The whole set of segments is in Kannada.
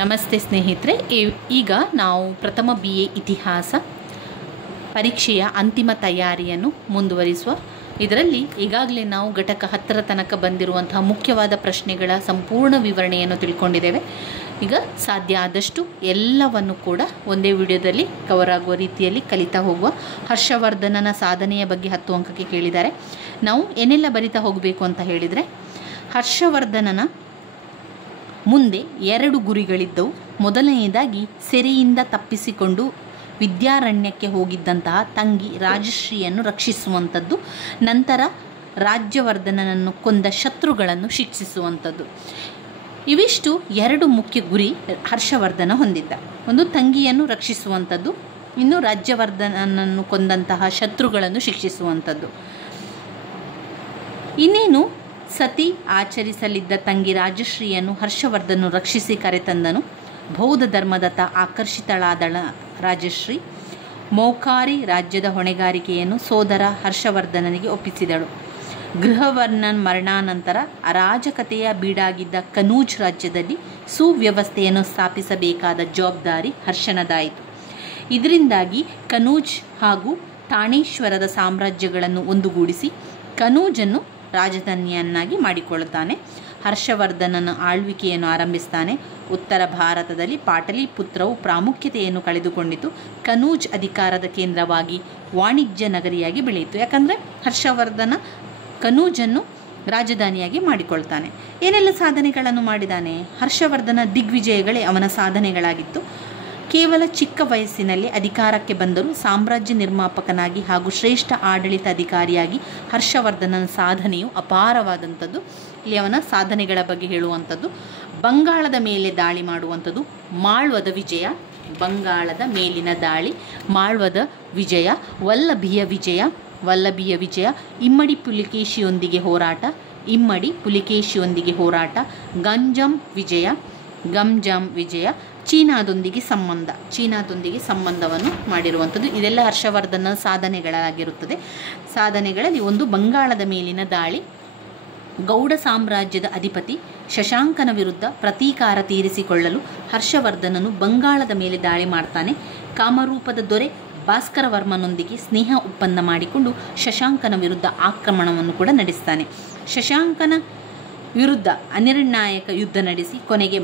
ನಮಸ್ತೆ ಸ್ನೇಹಿತರೆ, ಈಗ ನಾವು ಪ್ರಥಮ BA ಇತಿಹಾಸ ಪರೀಕ್ಷೆಯ ಅಂತಿಮ ತಯಾರಿಯನ್ನು ಮುಂದುವರಿಸುವ. ಇದರಲ್ಲಿ ಈಗಾಗಲೇ ನಾವು ಘಟಕ 10ರ ತನಕ ಬಂದಿರುವಂತಹ ಮುಖ್ಯವಾದ ಪ್ರಶ್ನೆಗಳ ಸಂಪೂರ್ಣ ವಿವರಣೆಯನ್ನು ತಿಳ್ಕೊಂಡಿದ್ದೇವೆ. ಈಗ ಸಾಧ್ಯ ಆದಷ್ಟು ಎಲ್ಲವನ್ನು ಕೂಡ ಒಂದೇ ವಿಡಿಯೋದಲ್ಲಿ ಕವರ್ ಆಗುವ ರೀತಿಯಲ್ಲಿ ಕಲಿತಾ ಹೋಗುವ. ಹರ್ಷವರ್ಧನನ ಸಾಧನೆಯ ಬಗ್ಗೆ 10 ಅಂಕಕ್ಕೆ ಕೇಳಿದ್ದಾರೆ. ನಾವು ಏನೆಲ್ಲ ಬರಿತಾ ಹೋಗಬೇಕು ಅಂತ ಹೇಳಿದರೆ, ಹರ್ಷವರ್ಧನನ ಮುಂದೆ 2 ಗುರಿಗಳಿದ್ದವು. ಮೊದಲನೆಯದಾಗಿ ಸೆರೆಯಿಂದ ತಪ್ಪಿಸಿಕೊಂಡು ವಿದ್ಯಾರಣ್ಯಕ್ಕೆ ಹೋಗಿದ್ದಂತಹ ತಂಗಿ ರಾಜಶ್ರೀಯನ್ನು ರಕ್ಷಿಸುವಂಥದ್ದು, ನಂತರ ರಾಜ್ಯವರ್ಧನನನ್ನು ಕೊಂದ ಶತ್ರುಗಳನ್ನು ಶಿಕ್ಷಿಸುವಂಥದ್ದು. ಇವಿಷ್ಟು 2 ಮುಖ್ಯ ಗುರಿ ಹರ್ಷವರ್ಧನ ಹೊಂದಿದ್ದ. ಒಂದು ತಂಗಿಯನ್ನು ರಕ್ಷಿಸುವಂಥದ್ದು, ಇನ್ನು ರಾಜ್ಯವರ್ಧನನನ್ನು ಕೊಂದಂತಹ ಶತ್ರುಗಳನ್ನು ಶಿಕ್ಷಿಸುವಂಥದ್ದು. ಇನ್ನೇನು ಸತಿ ಆಚರಿಸಲಿದ್ದ ತಂಗಿ ರಾಜಶ್ರೀಯನ್ನು ಹರ್ಷವರ್ಧನ ರಕ್ಷಿಸಿ ಕರೆತಂದನು. ಬೌದ್ಧ ಧರ್ಮದತ್ತ ಆಕರ್ಷಿತಳಾದಳ ರಾಜಶ್ರೀ ಮೌಖಾರಿ ರಾಜ್ಯದ ಹೊಣೆಗಾರಿಕೆಯನ್ನು ಸೋದರ ಹರ್ಷವರ್ಧನನಿಗೆ ಒಪ್ಪಿಸಿದಳು. ಗೃಹವರ್ಧನನ ಮರಣಾನಂತರ ಅರಾಜಕತೆಯ ಬೀಡಾಗಿದ್ದ ಕನೂಜ್ ರಾಜ್ಯದಲ್ಲಿ ಸುವ್ಯವಸ್ಥೆಯನ್ನು ಸ್ಥಾಪಿಸಬೇಕಾದ ಜವಾಬ್ದಾರಿ ಹರ್ಷನದಾಯಿತು. ಇದರಿಂದಾಗಿ ಕನೂಜ್ ಹಾಗೂ ಠಾಣೇಶ್ವರದ ಸಾಮ್ರಾಜ್ಯಗಳನ್ನು ಒಂದುಗೂಡಿಸಿ ಕನೂಜನ್ನು ರಾಜಧಾನಿಯನ್ನಾಗಿ ಮಾಡಿಕೊಳ್ಳುತ್ತಾನೆ. ಹರ್ಷವರ್ಧನನ ಆಳ್ವಿಕೆಯನ್ನು ಆರಂಭಿಸ್ತಾನೆ. ಉತ್ತರ ಭಾರತದಲ್ಲಿ ಪಾಟಲಿಪುತ್ರವು ಪ್ರಾಮುಖ್ಯತೆಯನ್ನು ಕಳೆದುಕೊಂಡಿತು. ಕನೂಜ್ ಅಧಿಕಾರದ ಕೇಂದ್ರವಾಗಿ ವಾಣಿಜ್ಯ ನಗರಿಯಾಗಿ ಬೆಳೆಯಿತು. ಯಾಕಂದರೆ ಹರ್ಷವರ್ಧನ ಕನೂಜನ್ನು ರಾಜಧಾನಿಯಾಗಿ ಮಾಡಿಕೊಳ್ತಾನೆ. ಏನೆಲ್ಲ ಸಾಧನೆಗಳನ್ನು ಮಾಡಿದ್ದಾನೆ? ಹರ್ಷವರ್ಧನ ದಿಗ್ವಿಜಯಗಳೇ ಅವನ ಸಾಧನೆಗಳಾಗಿತ್ತು. ಕೇವಲ ಚಿಕ್ಕ ವಯಸ್ಸಿನಲ್ಲಿ ಅಧಿಕಾರಕ್ಕೆ ಬಂದರೂ ಸಾಮ್ರಾಜ್ಯ ನಿರ್ಮಾಪಕನಾಗಿ ಹಾಗೂ ಶ್ರೇಷ್ಠ ಆಡಳಿತ ಅಧಿಕಾರಿಯಾಗಿ ಹರ್ಷವರ್ಧನನ ಸಾಧನೆಯು ಅಪಾರವಾದಂಥದ್ದು. ಇಲ್ಲಿ ಅವನ ಸಾಧನೆಗಳ ಬಗ್ಗೆ ಹೇಳುವಂಥದ್ದು, ಬಂಗಾಳದ ಮೇಲೆ ದಾಳಿ ಮಾಡುವಂಥದ್ದು, ಮಾಳ್ವದ ವಿಜಯ, ಬಂಗಾಳದ ಮೇಲಿನ ದಾಳಿ, ಮಾಳ್ವದ ವಿಜಯ, ವಲ್ಲಭಿಯ ವಿಜಯ, ಇಮ್ಮಡಿ ಪುಲಿಕೇಶಿಯೊಂದಿಗೆ ಹೋರಾಟ, ಗಂಜಾಂ ವಿಜಯ, ಚೀನಾದೊಂದಿಗೆ ಸಂಬಂಧವನ್ನು ಮಾಡಿರುವಂಥದ್ದು. ಇದೆಲ್ಲ ಹರ್ಷವರ್ಧನ ಸಾಧನೆಗಳಾಗಿರುತ್ತದೆ. ಸಾಧನೆಗಳಲ್ಲಿ ಒಂದು ಬಂಗಾಳದ ಮೇಲಿನ ದಾಳಿ. ಗೌಡ ಸಾಮ್ರಾಜ್ಯದ ಅಧಿಪತಿ ಶಶಾಂಕನ ವಿರುದ್ಧ ಪ್ರತೀಕಾರ ತೀರಿಸಿಕೊಳ್ಳಲು ಹರ್ಷವರ್ಧನನು ಬಂಗಾಳದ ಮೇಲೆ ದಾಳಿ ಮಾಡ್ತಾನೆ. ಕಾಮರೂಪದ ದೊರೆ ಭಾಸ್ಕರವರ್ಮನೊಂದಿಗೆ ಸ್ನೇಹ ಒಪ್ಪಂದ ಮಾಡಿಕೊಂಡು ಶಶಾಂಕನ ವಿರುದ್ಧ ಆಕ್ರಮಣವನ್ನು ಕೂಡ ನಡೆಸ್ತಾನೆ. ಶಶಾಂಕನ ವಿರುದ್ಧ ಅನಿರ್ಣಾಯಕ ಯುದ್ಧ ನಡೆಸಿ ಕೊನೆಗೆ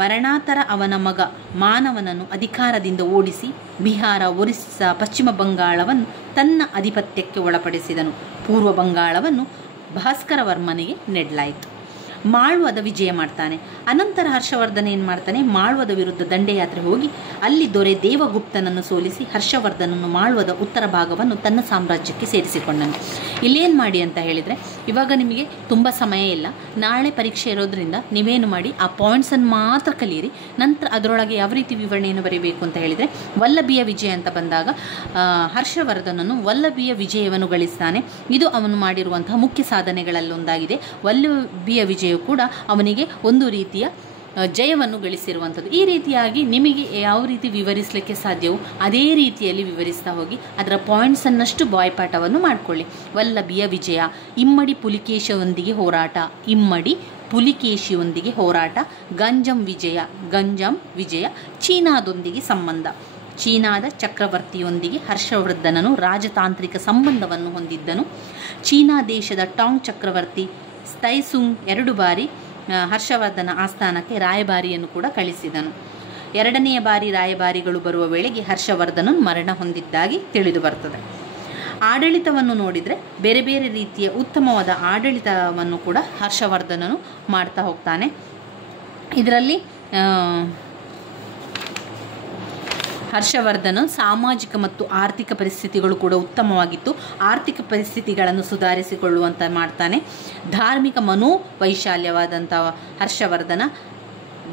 ಮರಣಾತರ ಅವನ ಮಗ ಮಾನವನನ್ನು ಅಧಿಕಾರದಿಂದ ಓಡಿಸಿ ಬಿಹಾರ, ಒರಿಸ್ಸಾ, ಪಶ್ಚಿಮ ಬಂಗಾಳವನ್ನು ತನ್ನ ಆಧಿಪತ್ಯಕ್ಕೆ ಒಳಪಡಿಸಿದನು. ಪೂರ್ವ ಬಂಗಾಳವನ್ನು ಭಾಸ್ಕರವರ್ಮನಿಗೆ ನೀಡಲಾಯಿತು. ಮಾಳ್ವದ ವಿಜಯ ಮಾಡ್ತಾನೆ. ಅನಂತರ ಹರ್ಷವರ್ಧನ ಏನು ಮಾಡ್ತಾನೆ? ಮಾಳ್ವದ ವಿರುದ್ಧ ದಂಡಯಾತ್ರೆ ಹೋಗಿ ಅಲ್ಲಿ ದೊರೆ ದೇವಗುಪ್ತನನ್ನು ಸೋಲಿಸಿ ಹರ್ಷವರ್ಧನನು ಮಾಳ್ವದ ಉತ್ತರ ಭಾಗವನ್ನು ತನ್ನ ಸಾಮ್ರಾಜ್ಯಕ್ಕೆ ಸೇರಿಸಿಕೊಂಡನು. ಇಲ್ಲೇನು ಮಾಡಿ ಅಂತ ಹೇಳಿದರೆ, ಇವಾಗ ನಿಮಗೆ ತುಂಬ ಸಮಯ ಇಲ್ಲ, ನಾಳೆ ಪರೀಕ್ಷೆ ಇರೋದ್ರಿಂದ ನೀವೇನು ಮಾಡಿ ಆ ಪಾಯಿಂಟ್ಸನ್ನು ಮಾತ್ರ ಕಲಿಯಿರಿ. ನಂತರ ಅದರೊಳಗೆ ಯಾವ ರೀತಿ ವಿವರಣೆಯನ್ನು ಬರೀಬೇಕು ಅಂತ ಹೇಳಿದರೆ, ವಲ್ಲಭಿಯ ವಿಜಯ ಅಂತ ಬಂದಾಗ ಹರ್ಷವರ್ಧನನು ವಲ್ಲಭಿಯ ವಿಜಯವನ್ನು ಗಳಿಸ್ತಾನೆ. ಇದು ಅವನು ಮಾಡಿರುವಂತಹ ಮುಖ್ಯ ಸಾಧನೆಗಳಲ್ಲೊಂದಾಗಿದೆ. ವಲ್ಲಭಿಯ ವಿಜಯ ಕೂಡ ಅವನಿಗೆ ಒಂದು ರೀತಿಯ ಜಯವನ್ನು ಗಳಿಸಿರುವಂಥದ್ದು. ಈ ರೀತಿಯಾಗಿ ನಿಮಗೆ ಯಾವ ರೀತಿ ವಿವರಿಸಲಿಕ್ಕೆ ಸಾಧ್ಯವೋ ಅದೇ ರೀತಿಯಲ್ಲಿ ವಿವರಿಸ್ತಾ ಹೋಗಿ ಅದರ ಪಾಯಿಂಟ್ಸನ್ನಷ್ಟು ಬಾಯ್ಪಾಠವನ್ನು ಮಾಡಿಕೊಳ್ಳಿ. ವಲ್ಲಭಿಯ ವಿಜಯ, ಇಮ್ಮಡಿ ಪುಲಿಕೇಶಿಯೊಂದಿಗೆ ಹೋರಾಟ, ಗಂಜಾಂ ವಿಜಯ, ಚೀನಾದೊಂದಿಗೆ ಸಂಬಂಧ. ಚೀನಾದ ಚಕ್ರವರ್ತಿಯೊಂದಿಗೆ ಹರ್ಷವರ್ಧನನು ರಾಜತಾಂತ್ರಿಕ ಸಂಬಂಧವನ್ನು ಹೊಂದಿದ್ದನು. ಚೀನಾ ದೇಶದ ಟಾಂಗ್ ಚಕ್ರವರ್ತಿ ತೈಸುಂಗ್ 2 ಬಾರಿ ಹರ್ಷವರ್ಧನ ಆಸ್ಥಾನಕ್ಕೆ ರಾಯಭಾರಿಯನ್ನು ಕೂಡ ಕಳಿಸಿದನು. 2ನೆಯ ಬಾರಿ ರಾಯಭಾರಿಗಳು ಬರುವ ವೇಳೆಗೆ ಹರ್ಷವರ್ಧನನು ಮರಣ ಹೊಂದಿದ್ದಾಗಿ ತಿಳಿದು ಬರ್ತದೆ. ಆಡಳಿತವನ್ನು ನೋಡಿದರೆ ಬೇರೆ ಬೇರೆ ರೀತಿಯ ಉತ್ತಮವಾದ ಆಡಳಿತವನ್ನು ಕೂಡ ಹರ್ಷವರ್ಧನನು ಮಾಡ್ತಾ ಹೋಗ್ತಾನೆ. ಇದರಲ್ಲಿ ಹರ್ಷವರ್ಧನ ಸಾಮಾಜಿಕ ಮತ್ತು ಆರ್ಥಿಕ ಪರಿಸ್ಥಿತಿಗಳು ಕೂಡ ಉತ್ತಮವಾಗಿತ್ತು. ಆರ್ಥಿಕ ಪರಿಸ್ಥಿತಿಗಳನ್ನು ಸುಧಾರಿಸಿಕೊಳ್ಳುವಂತ ಮಾಡ್ತಾನೆ. ಧಾರ್ಮಿಕ ಮನೋವೈಶಾಲ್ಯವಾದಂಥ ಹರ್ಷವರ್ಧನ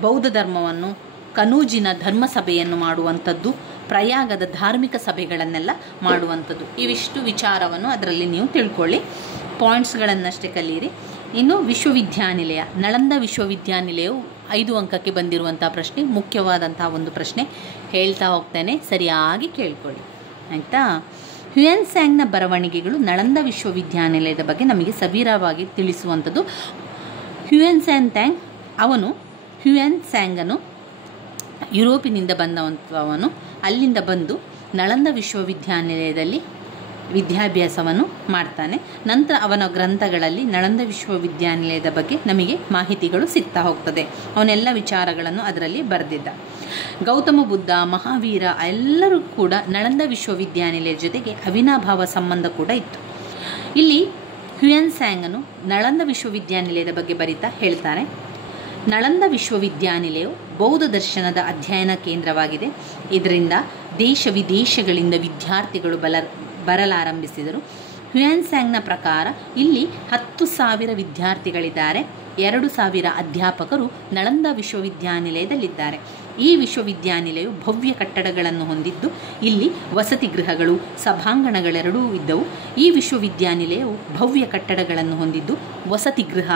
ಬೌದ್ಧ ಧರ್ಮವನ್ನು, ಕನೂಜಿನ ಧರ್ಮಸಭೆಯನ್ನು ಮಾಡುವಂಥದ್ದು, ಪ್ರಯಾಗದ ಧಾರ್ಮಿಕ ಸಭೆಗಳನ್ನೆಲ್ಲ ಮಾಡುವಂಥದ್ದು. ಇವಿಷ್ಟು ವಿಚಾರವನ್ನು ಅದರಲ್ಲಿ ನೀವು ತಿಳ್ಕೊಳ್ಳಿ. ಪಾಯಿಂಟ್ಸ್ಗಳನ್ನಷ್ಟೇ ಕಲಿಯಿರಿ. ಇನ್ನು ವಿಶ್ವವಿದ್ಯಾನಿಲಯ, ನಳಂದ ವಿಶ್ವವಿದ್ಯಾನಿಲಯವು 5 ಅಂಕಕ್ಕೆ ಬಂದಿರುವಂಥ ಪ್ರಶ್ನೆ, ಮುಖ್ಯವಾದಂತಹ ಒಂದು ಪ್ರಶ್ನೆ. ಹೇಳ್ತಾ ಹೋಗ್ತೇನೆ, ಸರಿಯಾಗಿ ಕೇಳ್ಕೊಳ್ಳಿ ಆಯಿತಾ. ಹ್ಯುಯೆನ್ ತ್ಸಾಂಗ್ನ ಬರವಣಿಗೆಗಳು ನಳಂದ ವಿಶ್ವವಿದ್ಯಾನಿಲಯದ ಬಗ್ಗೆ ನಮಗೆ ಸವಿರವಾಗಿ ತಿಳಿಸುವಂಥದ್ದು. ಹ್ಯುಯೆನ್ ತ್ಸಾಂಗ್ ಅವನು ಹ್ಯುಯೆನ್ ತ್ಸಾಂಗನು ಯುರೋಪಿನಿಂದ ಬಂದವಂಥವನು ಅಲ್ಲಿಂದ ಬಂದು ನಳಂದ ವಿಶ್ವವಿದ್ಯಾನಿಲಯದಲ್ಲಿ ವಿದ್ಯಾಭ್ಯಾಸವನ್ನು ಮಾಡ್ತಾನೆ. ನಂತರ ಅವನ ಗ್ರಂಥಗಳಲ್ಲಿ ನಳಂದ ವಿಶ್ವವಿದ್ಯಾನಿಲಯದ ಬಗ್ಗೆ ನಮಗೆ ಮಾಹಿತಿಗಳು ಸಿಗ್ತಾ ಹೋಗ್ತದೆ. ಅವನೆಲ್ಲ ವಿಚಾರಗಳನ್ನು ಅದರಲ್ಲಿ ಬರೆದಿದ್ದ. ಗೌತಮ ಬುದ್ಧ, ಮಹಾವೀರ ಎಲ್ಲರೂ ಕೂಡ ನಳಂದ ವಿಶ್ವವಿದ್ಯಾನಿಲಯದ ಜೊತೆಗೆ ಅವಿನಾಭಾವ ಸಂಬಂಧ ಕೂಡ ಇತ್ತು. ಇಲ್ಲಿ ಹ್ಯುಯನ್ ತ್ಸಾಂಗನು ನಳಂದ ವಿಶ್ವವಿದ್ಯಾನಿಲಯದ ಬಗ್ಗೆ ಬರಿತಾ ಹೇಳ್ತಾನೆ, ನಳಂದ ವಿಶ್ವವಿದ್ಯಾನಿಲಯವು ಬೌದ್ಧ ದರ್ಶನದ ಅಧ್ಯಯನ ಕೇಂದ್ರವಾಗಿದೆ. ಇದರಿಂದ ದೇಶ ವಿದೇಶಗಳಿಂದ ವಿದ್ಯಾರ್ಥಿಗಳು ಬರಲಾರಂಭಿಸಿದರು. ಹ್ಯುಯನ್ ತ್ಸಾಂಗ್ನ ಪ್ರಕಾರ ಇಲ್ಲಿ 10,000 ವಿದ್ಯಾರ್ಥಿಗಳಿದ್ದಾರೆ. 2,000 ಅಧ್ಯಾಪಕರು ನಳಂದ ವಿಶ್ವವಿದ್ಯಾನಿಲಯದಲ್ಲಿದ್ದಾರೆ. ಈ ವಿಶ್ವವಿದ್ಯಾನಿಲಯವು ಭವ್ಯ ಕಟ್ಟಡಗಳನ್ನು ಹೊಂದಿದ್ದು ಇಲ್ಲಿ ವಸತಿ ಗೃಹಗಳು, ಸಭಾಂಗಣಗಳೆರಡೂ ಇದ್ದವು. ಈ ವಿಶ್ವವಿದ್ಯಾನಿಲಯವು ಭವ್ಯ ಕಟ್ಟಡಗಳನ್ನು ಹೊಂದಿದ್ದು ವಸತಿ ಗೃಹ,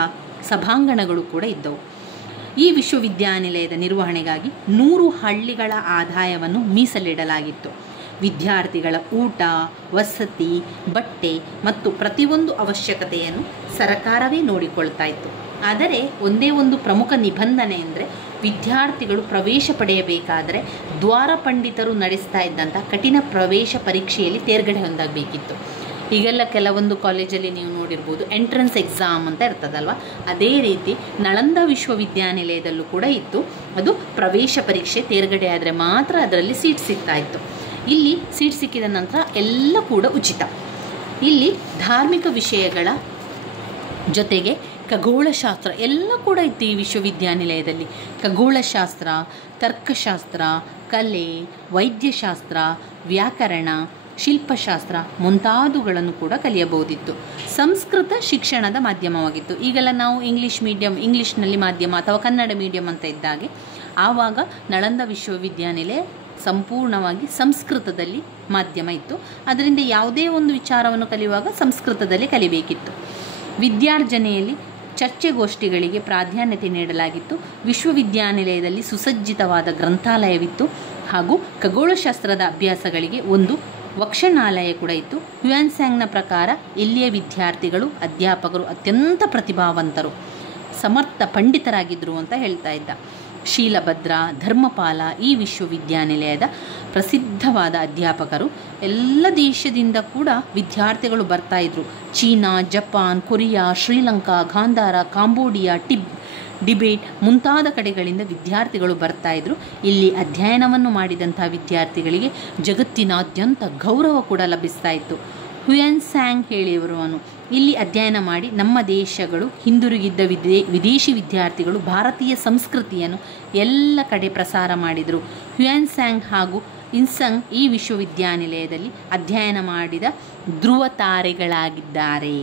ಸಭಾಂಗಣಗಳು ಕೂಡ ಇದ್ದವು. ಈ ವಿಶ್ವವಿದ್ಯಾನಿಲಯದ ನಿರ್ವಹಣೆಗಾಗಿ 100 ಹಳ್ಳಿಗಳ ಆದಾಯವನ್ನು ಮೀಸಲಿಡಲಾಗಿತ್ತು. ವಿದ್ಯಾರ್ಥಿಗಳ ಊಟ, ವಸತಿ, ಬಟ್ಟೆ ಮತ್ತು ಪ್ರತಿಯೊಂದು ಅವಶ್ಯಕತೆಯನ್ನು ಸರಕಾರವೇ ನೋಡಿಕೊಳ್ತಾ ಇತ್ತು. ಆದರೆ ಒಂದೇ ಒಂದು ಪ್ರಮುಖ ನಿಬಂಧನೆ ಅಂದರೆ ವಿದ್ಯಾರ್ಥಿಗಳು ಪ್ರವೇಶ ಪಡೆಯಬೇಕಾದರೆ ದ್ವಾರ ಪಂಡಿತರು ನಡೆಸ್ತಾ ಇದ್ದಂಥ ಕಠಿಣ ಪ್ರವೇಶ ಪರೀಕ್ಷೆಯಲ್ಲಿ ತೇರ್ಗಡೆ ಹೊಂದಬೇಕಿತ್ತು. ಈಗೆಲ್ಲ ಕೆಲವೊಂದು ಕಾಲೇಜಲ್ಲಿ ನೀವು ನೋಡಿರ್ಬೋದು ಎಂಟ್ರೆನ್ಸ್ ಎಕ್ಸಾಮ್ ಅಂತ ಇರ್ತದಲ್ವ, ಅದೇ ರೀತಿ ನಳಂದ ವಿಶ್ವವಿದ್ಯಾನಿಲಯದಲ್ಲೂ ಕೂಡ ಇತ್ತು. ಅದು ಪ್ರವೇಶ ಪರೀಕ್ಷೆ, ತೇರ್ಗಡೆ ಆದರೆ ಮಾತ್ರ ಅದರಲ್ಲಿ ಸೀಟ್ ಸಿಗ್ತಾ ಇತ್ತು. ಇಲ್ಲಿ ಸೀಟ್ ಸಿಕ್ಕಿದ ನಂತರ ಎಲ್ಲ ಕೂಡ ಉಚಿತ. ಇಲ್ಲಿ ಧಾರ್ಮಿಕ ವಿಷಯಗಳ ಜೊತೆಗೆ ಖಗೋಳಶಾಸ್ತ್ರ ಎಲ್ಲ ಕೂಡ ಇತ್ತು. ಈ ವಿಶ್ವವಿದ್ಯಾನಿಲಯದಲ್ಲಿ ಖಗೋಳಶಾಸ್ತ್ರ, ತರ್ಕಶಾಸ್ತ್ರ, ಕಲೆ, ವೈದ್ಯಶಾಸ್ತ್ರ, ವ್ಯಾಕರಣ, ಶಿಲ್ಪಶಾಸ್ತ್ರ ಮುಂತಾದವುಗಳನ್ನು ಕೂಡ ಕಲಿಯಬಹುದಿತ್ತು. ಸಂಸ್ಕೃತ ಶಿಕ್ಷಣದ ಮಾಧ್ಯಮವಾಗಿತ್ತು. ಈಗೆಲ್ಲ ನಾವು ಇಂಗ್ಲೀಷ್ನಲ್ಲಿ ಮಾಧ್ಯಮ ಅಥವಾ ಕನ್ನಡ ಮೀಡಿಯಂ ಅಂತ ಇದ್ದಾಗೆ ಆವಾಗ ನಳಂದ ವಿಶ್ವವಿದ್ಯಾನಿಲಯ ಸಂಪೂರ್ಣವಾಗಿ ಸಂಸ್ಕೃತದಲ್ಲಿ ಮಾಧ್ಯಮ ಇತ್ತು. ಅದರಿಂದ ಯಾವುದೇ ಒಂದು ವಿಚಾರವನ್ನು ಕಲಿಯುವಾಗ ಸಂಸ್ಕೃತದಲ್ಲಿ ಕಲಿಬೇಕಿತ್ತು. ವಿದ್ಯಾರ್ಜನೆಯಲ್ಲಿ ಚರ್ಚೆಗೋಷ್ಠಿಗಳಿಗೆ ಪ್ರಾಧಾನ್ಯತೆ ನೀಡಲಾಗಿತ್ತು. ವಿಶ್ವವಿದ್ಯಾನಿಲಯದಲ್ಲಿ ಸುಸಜ್ಜಿತವಾದ ಗ್ರಂಥಾಲಯವಿತ್ತು ಹಾಗೂ ಖಗೋಳಶಾಸ್ತ್ರದ ಅಭ್ಯಾಸಗಳಿಗೆ ಒಂದು ವಕ್ಷಣಾಲಯ ಕೂಡ ಇತ್ತು. ಹ್ಯುಯನ್ ತ್ಸಾಂಗ್ನ ಪ್ರಕಾರ ಇಲ್ಲಿಯ ವಿದ್ಯಾರ್ಥಿಗಳು, ಅಧ್ಯಾಪಕರು ಅತ್ಯಂತ ಪ್ರತಿಭಾವಂತರು, ಸಮರ್ಥ ಪಂಡಿತರಾಗಿದ್ದರು ಅಂತ ಹೇಳ್ತಾ ಇದ್ದ. ಶೀಲಭದ್ರ, ಧರ್ಮಪಾಲ ಈ ವಿಶ್ವವಿದ್ಯಾನಿಲಯದ ಪ್ರಸಿದ್ಧವಾದ ಅಧ್ಯಾಪಕರು. ಎಲ್ಲ ದೇಶದಿಂದ ಕೂಡ ವಿದ್ಯಾರ್ಥಿಗಳು ಬರ್ತಾಯಿದ್ರು. China, Japan, Korea, Sri Lanka, Gandhara, Cambodia, Tibet ಮುಂತಾದ ಕಡೆಗಳಿಂದ ವಿದ್ಯಾರ್ಥಿಗಳು ಬರ್ತಾಯಿದ್ರು. ಇಲ್ಲಿ ಅಧ್ಯಯನವನ್ನು ಮಾಡಿದಂಥ ವಿದ್ಯಾರ್ಥಿಗಳಿಗೆ ಜಗತ್ತಿನಾದ್ಯಂತ ಗೌರವ ಕೂಡ ಲಭಿಸ್ತಾ ಇತ್ತು. ಹ್ಯುಯನ್ ತ್ಸಾಂಗ್ ಹೇಳಿರುವನು, ಇಲ್ಲಿ ಅಧ್ಯಯನ ಮಾಡಿ ನಮ್ಮ ದೇಶಗಳು ಹಿಂದಿರುಗಿದ್ದ ವಿದೇಶಿ ವಿದ್ಯಾರ್ಥಿಗಳು ಭಾರತೀಯ ಸಂಸ್ಕೃತಿಯನ್ನು ಎಲ್ಲ ಕಡೆ ಪ್ರಸಾರ ಮಾಡಿದರು. ಹ್ಯುಯನ್ ತ್ಸಾಂಗ್ ಹಾಗೂ ಇನ್ಸಂಗ್ ಈ ವಿಶ್ವವಿದ್ಯಾನಿಲಯದಲ್ಲಿ ಅಧ್ಯಯನ ಮಾಡಿದ ಧ್ರುವ ತಾರೆಗಳಾಗಿದ್ದಾರೆ.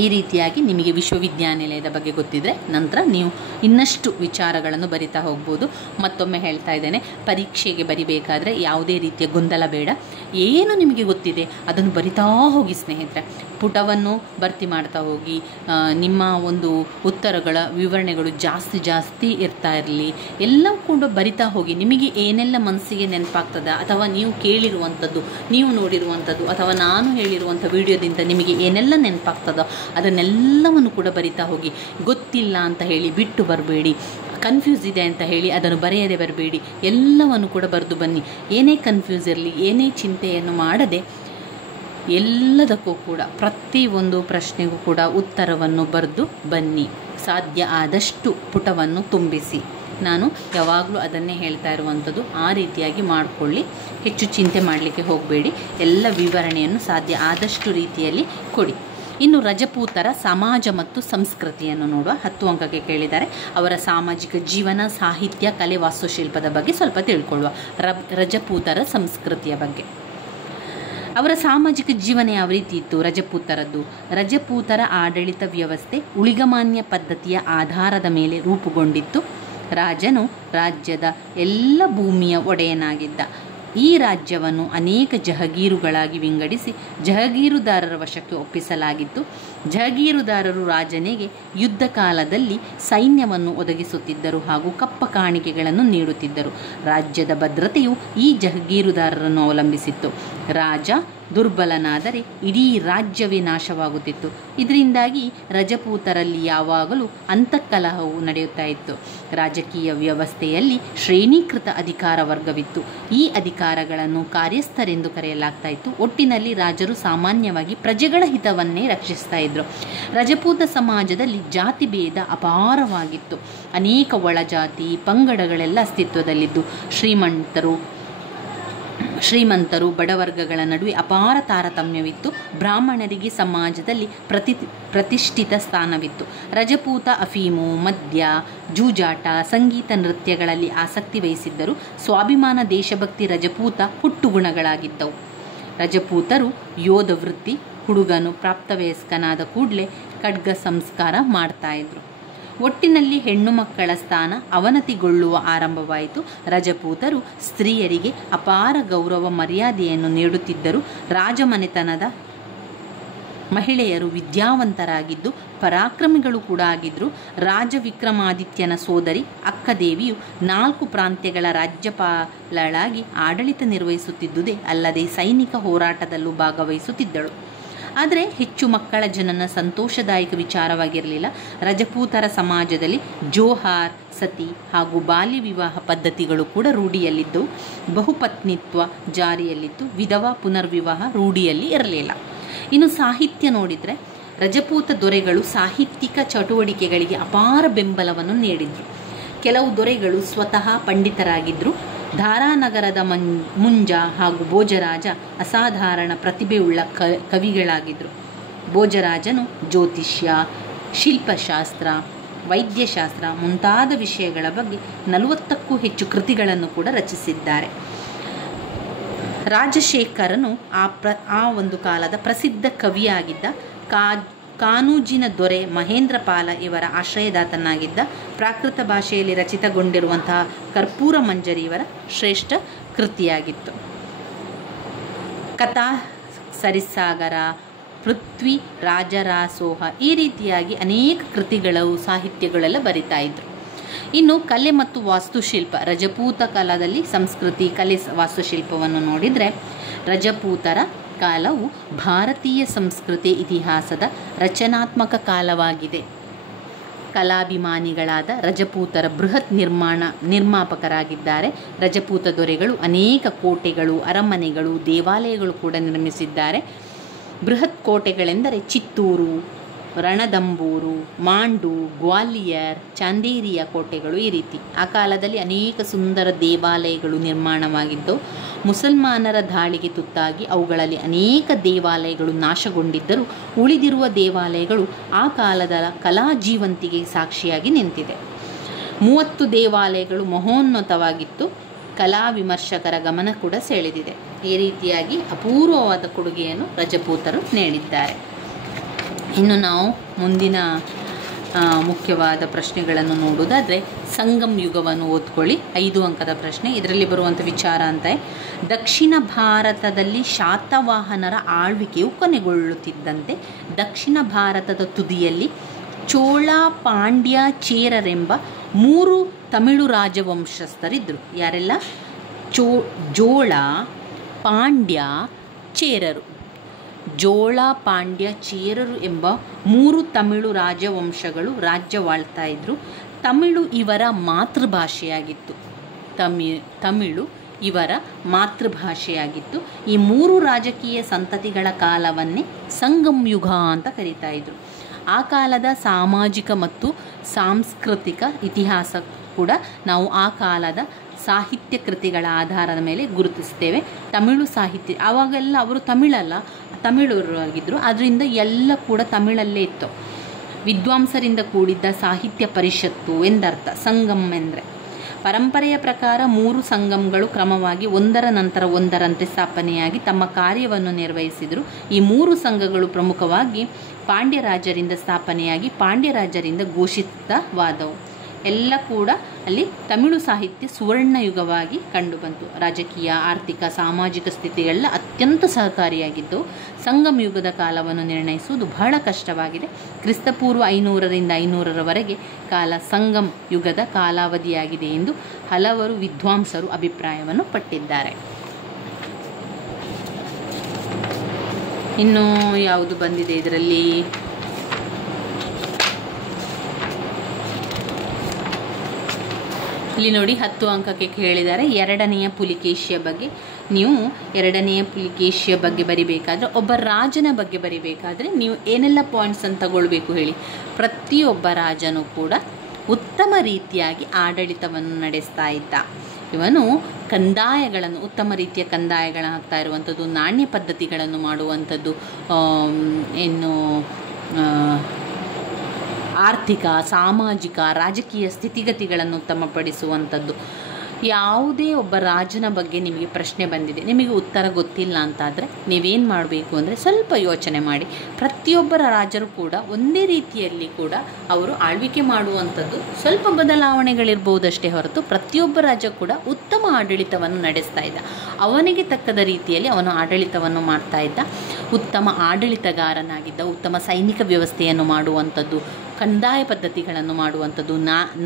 ಈ ರೀತಿಯಾಗಿ ನಿಮಗೆ ವಿಶ್ವವಿದ್ಯಾನಿಲಯದ ಬಗ್ಗೆ ಗೊತ್ತಿದ್ದರೆ ನಂತರ ನೀವು ಇನ್ನಷ್ಟು ವಿಚಾರಗಳನ್ನು ಬರಿತಾ ಹೋಗ್ಬೋದು. ಮತ್ತೊಮ್ಮೆ ಹೇಳ್ತಾ ಇದ್ದೇನೆ, ಪರೀಕ್ಷೆಗೆ ಬರಿಬೇಕಾದ್ರೆ ಯಾವುದೇ ರೀತಿಯ ಗೊಂದಲ ಬೇಡ. ಏನು ನಿಮಗೆ ಗೊತ್ತಿದೆ ಅದನ್ನು ಬರಿತಾ ಹೋಗಿ ಸ್ನೇಹಿತರೆ. ಪುಟವನ್ನು ಭರ್ತಿ ಮಾಡ್ತಾ ಹೋಗಿ. ನಿಮ್ಮ ಒಂದು ಉತ್ತರಗಳ ವಿವರಣೆಗಳು ಜಾಸ್ತಿ ಇರ್ತಾ ಇರಲಿ. ಎಲ್ಲವೂ ಕೂಡ ಬರಿತಾ ಹೋಗಿ. ನಿಮಗೆ ಏನೆಲ್ಲ ಮನಸ್ಸಿಗೆ ನೆನಪಾಗ್ತದ ಅಥವಾ ನೀವು ಕೇಳಿರುವಂಥದ್ದು, ನೀವು ನೋಡಿರುವಂಥದ್ದು ಅಥವಾ ನಾನು ಹೇಳಿರುವಂಥ ವಿಡಿಯೋದಿಂದ ನಿಮಗೆ ಏನೆಲ್ಲ ನೆನಪಾಗ್ತದೋ ಅದನ್ನೆಲ್ಲವನ್ನು ಕೂಡ ಬರಿತಾ ಹೋಗಿ. ಗೊತ್ತಿಲ್ಲ ಅಂತ ಹೇಳಿ ಬಿಟ್ಟು ಬರಬೇಡಿ. ಕನ್ಫ್ಯೂಸ್ ಇದೆ ಅಂತ ಹೇಳಿ ಅದನ್ನು ಬರೆಯದೆ ಬರಬೇಡಿ. ಎಲ್ಲವನ್ನು ಕೂಡ ಬರೆದು ಬನ್ನಿ. ಏನೇ ಕನ್ಫ್ಯೂಸ್ ಇರಲಿ, ಏನೇ ಚಿಂತೆಯನ್ನು ಮಾಡದೆ ಎಲ್ಲದಕ್ಕೂ ಕೂಡ ಪ್ರತಿಯೊಂದು ಪ್ರಶ್ನೆಗೂ ಕೂಡ ಉತ್ತರವನ್ನು ಬರೆದು ಬನ್ನಿ. ಸಾಧ್ಯ ಆದಷ್ಟು ಪುಟವನ್ನು ತುಂಬಿಸಿ. ನಾನು ಯಾವಾಗಲೂ ಅದನ್ನೇ ಹೇಳ್ತಾ ಇರುವಂಥದ್ದು. ಆ ರೀತಿಯಾಗಿ ಮಾಡಿಕೊಳ್ಳಿ. ಹೆಚ್ಚು ಚಿಂತೆ ಮಾಡಲಿಕ್ಕೆ ಹೋಗಬೇಡಿ. ಎಲ್ಲ ವಿವರಣೆಯನ್ನು ಸಾಧ್ಯ ಆದಷ್ಟು ರೀತಿಯಲ್ಲಿ ಕೊಡಿ. ಇನ್ನು ರಜಪೂತರ ಸಮಾಜ ಮತ್ತು ಸಂಸ್ಕೃತಿಯನ್ನು ನೋಡುವ. 10 ಅಂಕಕ್ಕೆ ಕೇಳಿದ್ದಾರೆ. ಅವರ ಸಾಮಾಜಿಕ ಜೀವನ, ಸಾಹಿತ್ಯ, ಕಲೆ, ವಾಸ್ತುಶಿಲ್ಪದ ಬಗ್ಗೆ ಸ್ವಲ್ಪ ತಿಳ್ಕೊಳ್ಳುವ. ರಜಪೂತರ ಸಂಸ್ಕೃತಿಯ ಬಗ್ಗೆ. ಅವರ ಸಾಮಾಜಿಕ ಜೀವನ ಯಾವ ರೀತಿ ಇತ್ತು ರಜಪೂತರದ್ದು? ರಜಪೂತರ ಆಡಳಿತ ವ್ಯವಸ್ಥೆ ಉಳಿಗಮಾನ್ಯ ಪದ್ಧತಿಯ ಆಧಾರದ ಮೇಲೆ ರೂಪುಗೊಂಡಿತ್ತು. ರಾಜನು ರಾಜ್ಯದ ಎಲ್ಲ ಭೂಮಿಯ ಒಡೆಯನಾಗಿದ್ದ. ಈ ರಾಜ್ಯವನ್ನು ಅನೇಕ ಜಹಗೀರುಗಳಾಗಿ ವಿಂಗಡಿಸಿ ಜಹಗೀರುದಾರರ ವಶಕ್ಕೆ ಒಪ್ಪಿಸಲಾಗಿತ್ತು. ಜಹಗೀರುದಾರರು ರಾಜನಿಗೆ ಯುದ್ಧ ಕಾಲದಲ್ಲಿ ಸೈನ್ಯವನ್ನು ಒದಗಿಸುತ್ತಿದ್ದರು ಹಾಗೂ ಕಪ್ಪ ಕಾಣಿಕೆಗಳನ್ನು ನೀಡುತ್ತಿದ್ದರು. ರಾಜ್ಯದ ಭದ್ರತೆಯು ಈ ಜಹಗೀರುದಾರರನ್ನು ಅವಲಂಬಿಸಿತ್ತು. ರಾಜ ದುರ್ಬಲನಾದರೆ ಇಡೀ ರಾಜ್ಯವೇ ನಾಶವಾಗುತ್ತಿತ್ತು. ಇದರಿಂದಾಗಿ ರಜಪೂತರಲ್ಲಿ ಯಾವಾಗಲೂ ಅಂತಃಕಲಹವು ನಡೆಯುತ್ತಾ ಇತ್ತು. ರಾಜಕೀಯ ವ್ಯವಸ್ಥೆಯಲ್ಲಿ ಶ್ರೇಣೀಕೃತ ಅಧಿಕಾರ ವರ್ಗವಿತ್ತು. ಈ ಅಧಿಕಾರಗಳನ್ನು ಕಾರ್ಯಸ್ಥರೆಂದು ಕರೆಯಲಾಗ್ತಾ ಇತ್ತು. ಒಟ್ಟಿನಲ್ಲಿ ರಾಜರು ಸಾಮಾನ್ಯವಾಗಿ ಪ್ರಜೆಗಳ ಹಿತವನ್ನೇ ರಕ್ಷಿಸ್ತಾ ಇದ್ರು. ರಜಪೂತ ಸಮಾಜದಲ್ಲಿ ಜಾತಿ ಭೇದ ಅಪಾರವಾಗಿತ್ತು. ಅನೇಕ ಒಳಜಾತಿ ಪಂಗಡಗಳೆಲ್ಲ ಅಸ್ತಿತ್ವದಲ್ಲಿದ್ದು ಶ್ರೀಮಂತರು ಬಡವರ್ಗಗಳ ನಡುವೆ ಅಪಾರ ತಾರತಮ್ಯವಿತ್ತು. ಬ್ರಾಹ್ಮಣರಿಗೆ ಸಮಾಜದಲ್ಲಿ ಪ್ರತಿಷ್ಠಿತ ಸ್ಥಾನವಿತ್ತು. ರಜಪೂತ ಅಫೀಮು, ಮದ್ಯ, ಜೂಜಾಟ, ಸಂಗೀತ, ನೃತ್ಯಗಳಲ್ಲಿ ಆಸಕ್ತಿ ವಹಿಸಿದ್ದರು. ಸ್ವಾಭಿಮಾನ, ದೇಶಭಕ್ತಿ ರಜಪೂತ ಹುಟ್ಟುಗುಣಗಳಾಗಿದ್ದವು. ರಜಪೂತರು ಯೋಧ ವೃತ್ತಿ, ಹುಡುಗನು ಪ್ರಾಪ್ತವಯಸ್ಕನಾದ ಕೂಡಲೇ ಖಡ್ಗ ಸಂಸ್ಕಾರ ಮಾಡ್ತಾ ಇದ್ರು. ಒಟ್ಟಿನಲ್ಲಿ ಹೆಣ್ಣು ಮಕ್ಕಳ ಸ್ಥಾನ ಅವನತಿಗೊಳ್ಳುವ ಆರಂಭವಾಯಿತು. ರಜಪೂತರು ಸ್ತ್ರೀಯರಿಗೆ ಅಪಾರ ಗೌರವ ಮರ್ಯಾದೆಯನ್ನು ನೀಡುತ್ತಿದ್ದರು. ರಾಜಮನೆತನದ ಮಹಿಳೆಯರು ವಿದ್ಯಾವಂತರಾಗಿದ್ದು ಪರಾಕ್ರಮಿಗಳು ಕೂಡ ಆಗಿದ್ದರು. ರಾಜ ವಿಕ್ರಮಾದಿತ್ಯನ ಸೋದರಿ ಅಕ್ಕದೇವಿಯು 4 ಪ್ರಾಂತ್ಯಗಳ ರಾಜ್ಯಪಾಲಳಾಗಿ ಆಡಳಿತ ನಿರ್ವಹಿಸುತ್ತಿದ್ದುದೇ ಅಲ್ಲದೆ ಸೈನಿಕ ಹೋರಾಟದಲ್ಲೂ ಭಾಗವಹಿಸುತ್ತಿದ್ದಳು. ಆದರೆ ಹೆಚ್ಚು ಮಕ್ಕಳ ಜನನ ಸಂತೋಷದಾಯಕ ವಿಚಾರವಾಗಿರಲಿಲ್ಲ. ರಜಪೂತರ ಸಮಾಜದಲ್ಲಿ ಜೋಹಾರ್, ಸತಿ ಹಾಗೂ ಬಾಲ್ಯ ವಿವಾಹ ಪದ್ಧತಿಗಳು ಕೂಡ ರೂಢಿಯಲ್ಲಿದ್ದವು. ಬಹುಪತ್ನಿತ್ವ ಜಾರಿಯಲ್ಲಿತ್ತು. ವಿಧವಾ ಪುನರ್ವಿವಾಹ ರೂಢಿಯಲ್ಲಿ ಇರಲಿಲ್ಲ. ಇನ್ನು ಸಾಹಿತ್ಯ ನೋಡಿದರೆ ರಜಪೂತ ದೊರೆಗಳು ಸಾಹಿತ್ಯಿಕ ಚಟುವಟಿಕೆಗಳಿಗೆ ಅಪಾರ ಬೆಂಬಲವನ್ನು ನೀಡಿದರು. ಕೆಲವು ದೊರೆಗಳು ಸ್ವತಃ ಪಂಡಿತರಾಗಿದ್ದರು. ಧಾರಾನಗರದ ಮುಂಜ ಹಾಗೂ ಭೋಜರಾಜ ಅಸಾಧಾರಣ ಪ್ರತಿಭೆಯುಳ್ಳ ಕವಿಗಳಾಗಿದ್ದರು. ಭೋಜರಾಜನು ಜ್ಯೋತಿಷ್ಯ, ಶಿಲ್ಪಶಾಸ್ತ್ರ, ವೈದ್ಯಶಾಸ್ತ್ರ ಮುಂತಾದ ವಿಷಯಗಳ ಬಗ್ಗೆ 40ಕ್ಕೂ ಹೆಚ್ಚು ಕೃತಿಗಳನ್ನು ಕೂಡ ರಚಿಸಿದ್ದಾರೆ. ರಾಜಶೇಖರನು ಆ ಒಂದು ಕಾಲದ ಪ್ರಸಿದ್ಧ ಕವಿಯಾಗಿದ್ದ. ಕಾನೂಜಿನ ದೊರೆ ಮಹೇಂದ್ರಪಾಲ ಇವರ ಆಶ್ರಯದಾತನಾಗಿದ್ದ. ಪ್ರಾಕೃತ ಭಾಷೆಯಲ್ಲಿ ರಚಿತಗೊಂಡಿರುವಂತಹ ಕರ್ಪೂರ ಮಂಜರಿ ಇವರ ಶ್ರೇಷ್ಠ ಕೃತಿಯಾಗಿತ್ತು. ಕಥಾ ಸರಿಸಾಗರ, ಪೃಥ್ವಿ ರಾಜರಾಸೋಹ ಈ ರೀತಿಯಾಗಿ ಅನೇಕ ಕೃತಿಗಳು ಸಾಹಿತ್ಯಗಳೆಲ್ಲ ಬರಿತಾ ಇದ್ರು. ಇನ್ನು ಕಲೆ ಮತ್ತು ವಾಸ್ತುಶಿಲ್ಪ, ರಜಪೂತ ಕಾಲದಲ್ಲಿ ಸಂಸ್ಕೃತಿ, ಕಲೆ, ವಾಸ್ತುಶಿಲ್ಪವನ್ನು ನೋಡಿದರೆ ರಜಪೂತರ ಕಾಲವು ಭಾರತೀಯ ಸಂಸ್ಕೃತಿ ಇತಿಹಾಸದ ರಚನಾತ್ಮಕ ಕಾಲವಾಗಿದೆ. ಕಲಾಭಿಮಾನಿಗಳಾದ ರಜಪೂತರ ಬೃಹತ್ ನಿರ್ಮಾಪಕರಾಗಿದ್ದಾರೆ. ರಜಪೂತ ದೊರೆಗಳು ಅನೇಕ ಕೋಟೆಗಳು, ಅರಮನೆಗಳು, ದೇವಾಲಯಗಳು ಕೂಡ ನಿರ್ಮಿಸಿದ್ದಾರೆ. ಬೃಹತ್ ಕೋಟೆಗಳೆಂದರೆ ಚಿತ್ತೂರು, ರಣದಂಬೂರು, ಮಾಂಡು, ಗ್ವಾಲಿಯರ್, ಚಾಂದೇರಿಯ ಕೋಟೆಗಳು ಈ ರೀತಿ. ಆ ಕಾಲದಲ್ಲಿ ಅನೇಕ ಸುಂದರ ದೇವಾಲಯಗಳು ನಿರ್ಮಾಣವಾಗಿದ್ದವು. ಮುಸಲ್ಮಾನರ ದಾಳಿಗೆ ತುತ್ತಾಗಿ ಅವುಗಳಲ್ಲಿ ಅನೇಕ ದೇವಾಲಯಗಳು ನಾಶಗೊಂಡಿದ್ದರೂ ಉಳಿದಿರುವ ದೇವಾಲಯಗಳು ಆ ಕಾಲದ ಕಲಾ ಜೀವಂತಿಗೆ ಸಾಕ್ಷಿಯಾಗಿ ನಿಂತಿದೆ. 30 ದೇವಾಲಯಗಳು ಮಹೋನ್ನತವಾಗಿತ್ತು. ಕಲಾ ವಿಮರ್ಶಕರ ಗಮನ ಕೂಡ ಸೆಳೆದಿದೆ. ಈ ರೀತಿಯಾಗಿ ಅಪೂರ್ವವಾದ ಕೊಡುಗೆಯನ್ನು ರಜಪೂತರು ನೀಡಿದ್ದಾರೆ. ಇನ್ನು ನಾವು ಮುಂದಿನ ಮುಖ್ಯವಾದ ಪ್ರಶ್ನೆಗಳನ್ನು ನೋಡುವುದಾದರೆ ಸಂಗಮ್ ಯುಗವನ್ನು ಓದ್ಕೊಳ್ಳಿ. 5 ಅಂಕದ ಪ್ರಶ್ನೆ. ಇದರಲ್ಲಿ ಬರುವಂಥ ವಿಚಾರ ಅಂತ ದಕ್ಷಿಣ ಭಾರತದಲ್ಲಿ ಶಾತವಾಹನರ ಆಳ್ವಿಕೆಯು ಕೊನೆಗೊಳ್ಳುತ್ತಿದ್ದಂತೆ ದಕ್ಷಿಣ ಭಾರತದ ತುದಿಯಲ್ಲಿ ಚೋಳ, ಪಾಂಡ್ಯ, ಚೇರರೆಂಬ 3 ತಮಿಳು ರಾಜವಂಶಸ್ಥರಿದ್ದರು. ಯಾರೆಲ್ಲ? ಜೋಳ, ಪಾಂಡ್ಯ, ಚೇರರು. ಜೋಳ, ಪಾಂಡ್ಯ, ಚೇರರು ಎಂಬ 3 ತಮಿಳು ರಾಜವಂಶಗಳು ರಾಜ್ಯವಾಳ್ತಾ ಇದ್ದರು. ತಮಿಳು ಇವರ ಮಾತೃಭಾಷೆಯಾಗಿತ್ತು. ತಮಿಳು ಇವರ ಮಾತೃಭಾಷೆಯಾಗಿತ್ತು. ಈ 3 ರಾಜಕೀಯ ಸಂತತಿಗಳ ಕಾಲವನ್ನೇ ಸಂಗಮ್ ಯುಗ ಅಂತ ಕರೀತಾ ಇದ್ರು. ಆ ಕಾಲದ ಸಾಮಾಜಿಕ ಮತ್ತು ಸಾಂಸ್ಕೃತಿಕ ಇತಿಹಾಸ ಕೂಡ ನಾವು ಆ ಕಾಲದ ಸಾಹಿತ್ಯ ಕೃತಿಗಳ ಆಧಾರದ ಮೇಲೆ ಗುರುತಿಸ್ತೇವೆ. ತಮಿಳು ಸಾಹಿತ್ಯ, ಆವಾಗೆಲ್ಲ ಅವರು ತಮಿಳರಾಗಿದ್ದರು. ಅದರಿಂದ ಎಲ್ಲ ಕೂಡ ತಮಿಳಲ್ಲೇ ಇತ್ತು. ವಿದ್ವಾಂಸರಿಂದ ಕೂಡಿದ್ದ ಸಾಹಿತ್ಯ ಪರಿಷತ್ತು ಎಂದರ್ಥ. ಸಂಗಮ್ ಎಂದರೆ ಪರಂಪರೆಯ ಪ್ರಕಾರ 3 ಸಂಗಮ್ಗಳು ಕ್ರಮವಾಗಿ ಒಂದರ ನಂತರ ಒಂದರಂತೆ ಸ್ಥಾಪನೆಯಾಗಿ ತಮ್ಮ ಕಾರ್ಯವನ್ನು ನಿರ್ವಹಿಸಿದರು. ಈ 3 ಸಂಘಗಳು ಪ್ರಮುಖವಾಗಿ ಪಾಂಡ್ಯರಾಜರಿಂದ ಸ್ಥಾಪನೆಯಾಗಿ ಪಾಂಡ್ಯರಾಜರಿಂದ ಘೋಷಿತವಾದವು. ಎಲ್ಲ ಕೂಡ ಅಲ್ಲಿ ತಮಿಳು ಸಾಹಿತ್ಯ ಸುವರ್ಣಯುಗವಾಗಿ ಕಂಡುಬಂತು. ರಾಜಕೀಯ, ಆರ್ಥಿಕ, ಸಾಮಾಜಿಕ ಸ್ಥಿತಿಗಳೆಲ್ಲ ಅತ್ಯಂತ ಸಹಕಾರಿಯಾಗಿದ್ದವು. ಸಂಗಮ್ ಯುಗದ ಕಾಲವನ್ನು ನಿರ್ಣಯಿಸುವುದು ಬಹಳ ಕಷ್ಟವಾಗಿದೆ. ಕ್ರಿಸ್ತಪೂರ್ವ 500ರಿಂದ 500ರವರೆಗೆ ಕಾಲ ಸಂಗಮ್ ಯುಗದ ಕಾಲಾವಧಿಯಾಗಿದೆ ಎಂದು ಹಲವರು ವಿದ್ವಾಂಸರು ಅಭಿಪ್ರಾಯವನ್ನು ಪಟ್ಟಿದ್ದಾರೆ. ಇನ್ನು ಯಾವುದು ಬಂದಿದೆ ಇದರಲ್ಲಿ? ಇಲ್ಲಿ ನೋಡಿ 10 ಅಂಕಕ್ಕೆ ಕೇಳಿದ್ದಾರೆ ಎರಡನೆಯ ಪುಲಿಕೇಶಿಯ ಬಗ್ಗೆ. ನೀವು ಎರಡನೆಯ ಪುಲಿಕೇಶಿಯ ಬಗ್ಗೆ ಬರಿಬೇಕಾದ್ರೆ, ಒಬ್ಬ ರಾಜನ ಬಗ್ಗೆ ಬರಿಬೇಕಾದ್ರೆ ನೀವು ಏನೆಲ್ಲ ಪಾಯಿಂಟ್ಸ್ ಅಂತ ತಗೊಳ್ಬೇಕು ಹೇಳಿ? ಪ್ರತಿಯೊಬ್ಬ ರಾಜನು ಕೂಡ ಉತ್ತಮ ರೀತಿಯಾಗಿ ಆಡಳಿತವನ್ನು ನಡೆಸ್ತಾ ಇದ್ದ. ಇವನು ಕಂದಾಯಗಳನ್ನು, ಉತ್ತಮ ರೀತಿಯ ಕಂದಾಯಗಳನ್ನು ಹಾಕ್ತಾ ಇರುವಂಥದ್ದು, ನಾಣ್ಯ ಪದ್ಧತಿಗಳನ್ನು ಮಾಡುವಂಥದ್ದು, ಇನ್ನು ಆರ್ಥಿಕ, ಸಾಮಾಜಿಕ, ರಾಜಕೀಯ ಸ್ಥಿತಿಗತಿಗಳನ್ನು ಉತ್ತಮಪಡಿಸುವಂಥದ್ದು. ಯಾವುದೇ ಒಬ್ಬ ರಾಜನ ಬಗ್ಗೆ ನಿಮಗೆ ಪ್ರಶ್ನೆ ಬಂದಿದೆ, ನಿಮಗೆ ಉತ್ತರ ಗೊತ್ತಿಲ್ಲ ಅಂತಾದರೆ ನೀವೇನು ಮಾಡಬೇಕು ಅಂದರೆ ಸ್ವಲ್ಪ ಯೋಚನೆ ಮಾಡಿ. ಪ್ರತಿಯೊಬ್ಬರ ರಾಜರು ಕೂಡ ಒಂದೇ ರೀತಿಯಲ್ಲಿ ಕೂಡ ಅವರು ಆಳ್ವಿಕೆ ಮಾಡುವಂಥದ್ದು, ಸ್ವಲ್ಪ ಬದಲಾವಣೆಗಳಿರ್ಬೋದಷ್ಟೇ ಹೊರತು ಪ್ರತಿಯೊಬ್ಬ ರಾಜ ಕೂಡ ಉತ್ತಮ ಆಡಳಿತವನ್ನು ನಡೆಸ್ತಾ ಇದ್ದ. ಅವನಿಗೆ ತಕ್ಕದ ರೀತಿಯಲ್ಲಿ ಅವನು ಆಡಳಿತವನ್ನು ಮಾಡ್ತಾ ಇದ್ದ. ಉತ್ತಮ ಆಡಳಿತಗಾರನಾಗಿದ್ದ. ಉತ್ತಮ ಸೈನಿಕ ವ್ಯವಸ್ಥೆಯನ್ನು ಮಾಡುವಂಥದ್ದು, ಕಂದಾಯ ಪದ್ಧತಿಗಳನ್ನು ಮಾಡುವಂಥದ್ದು,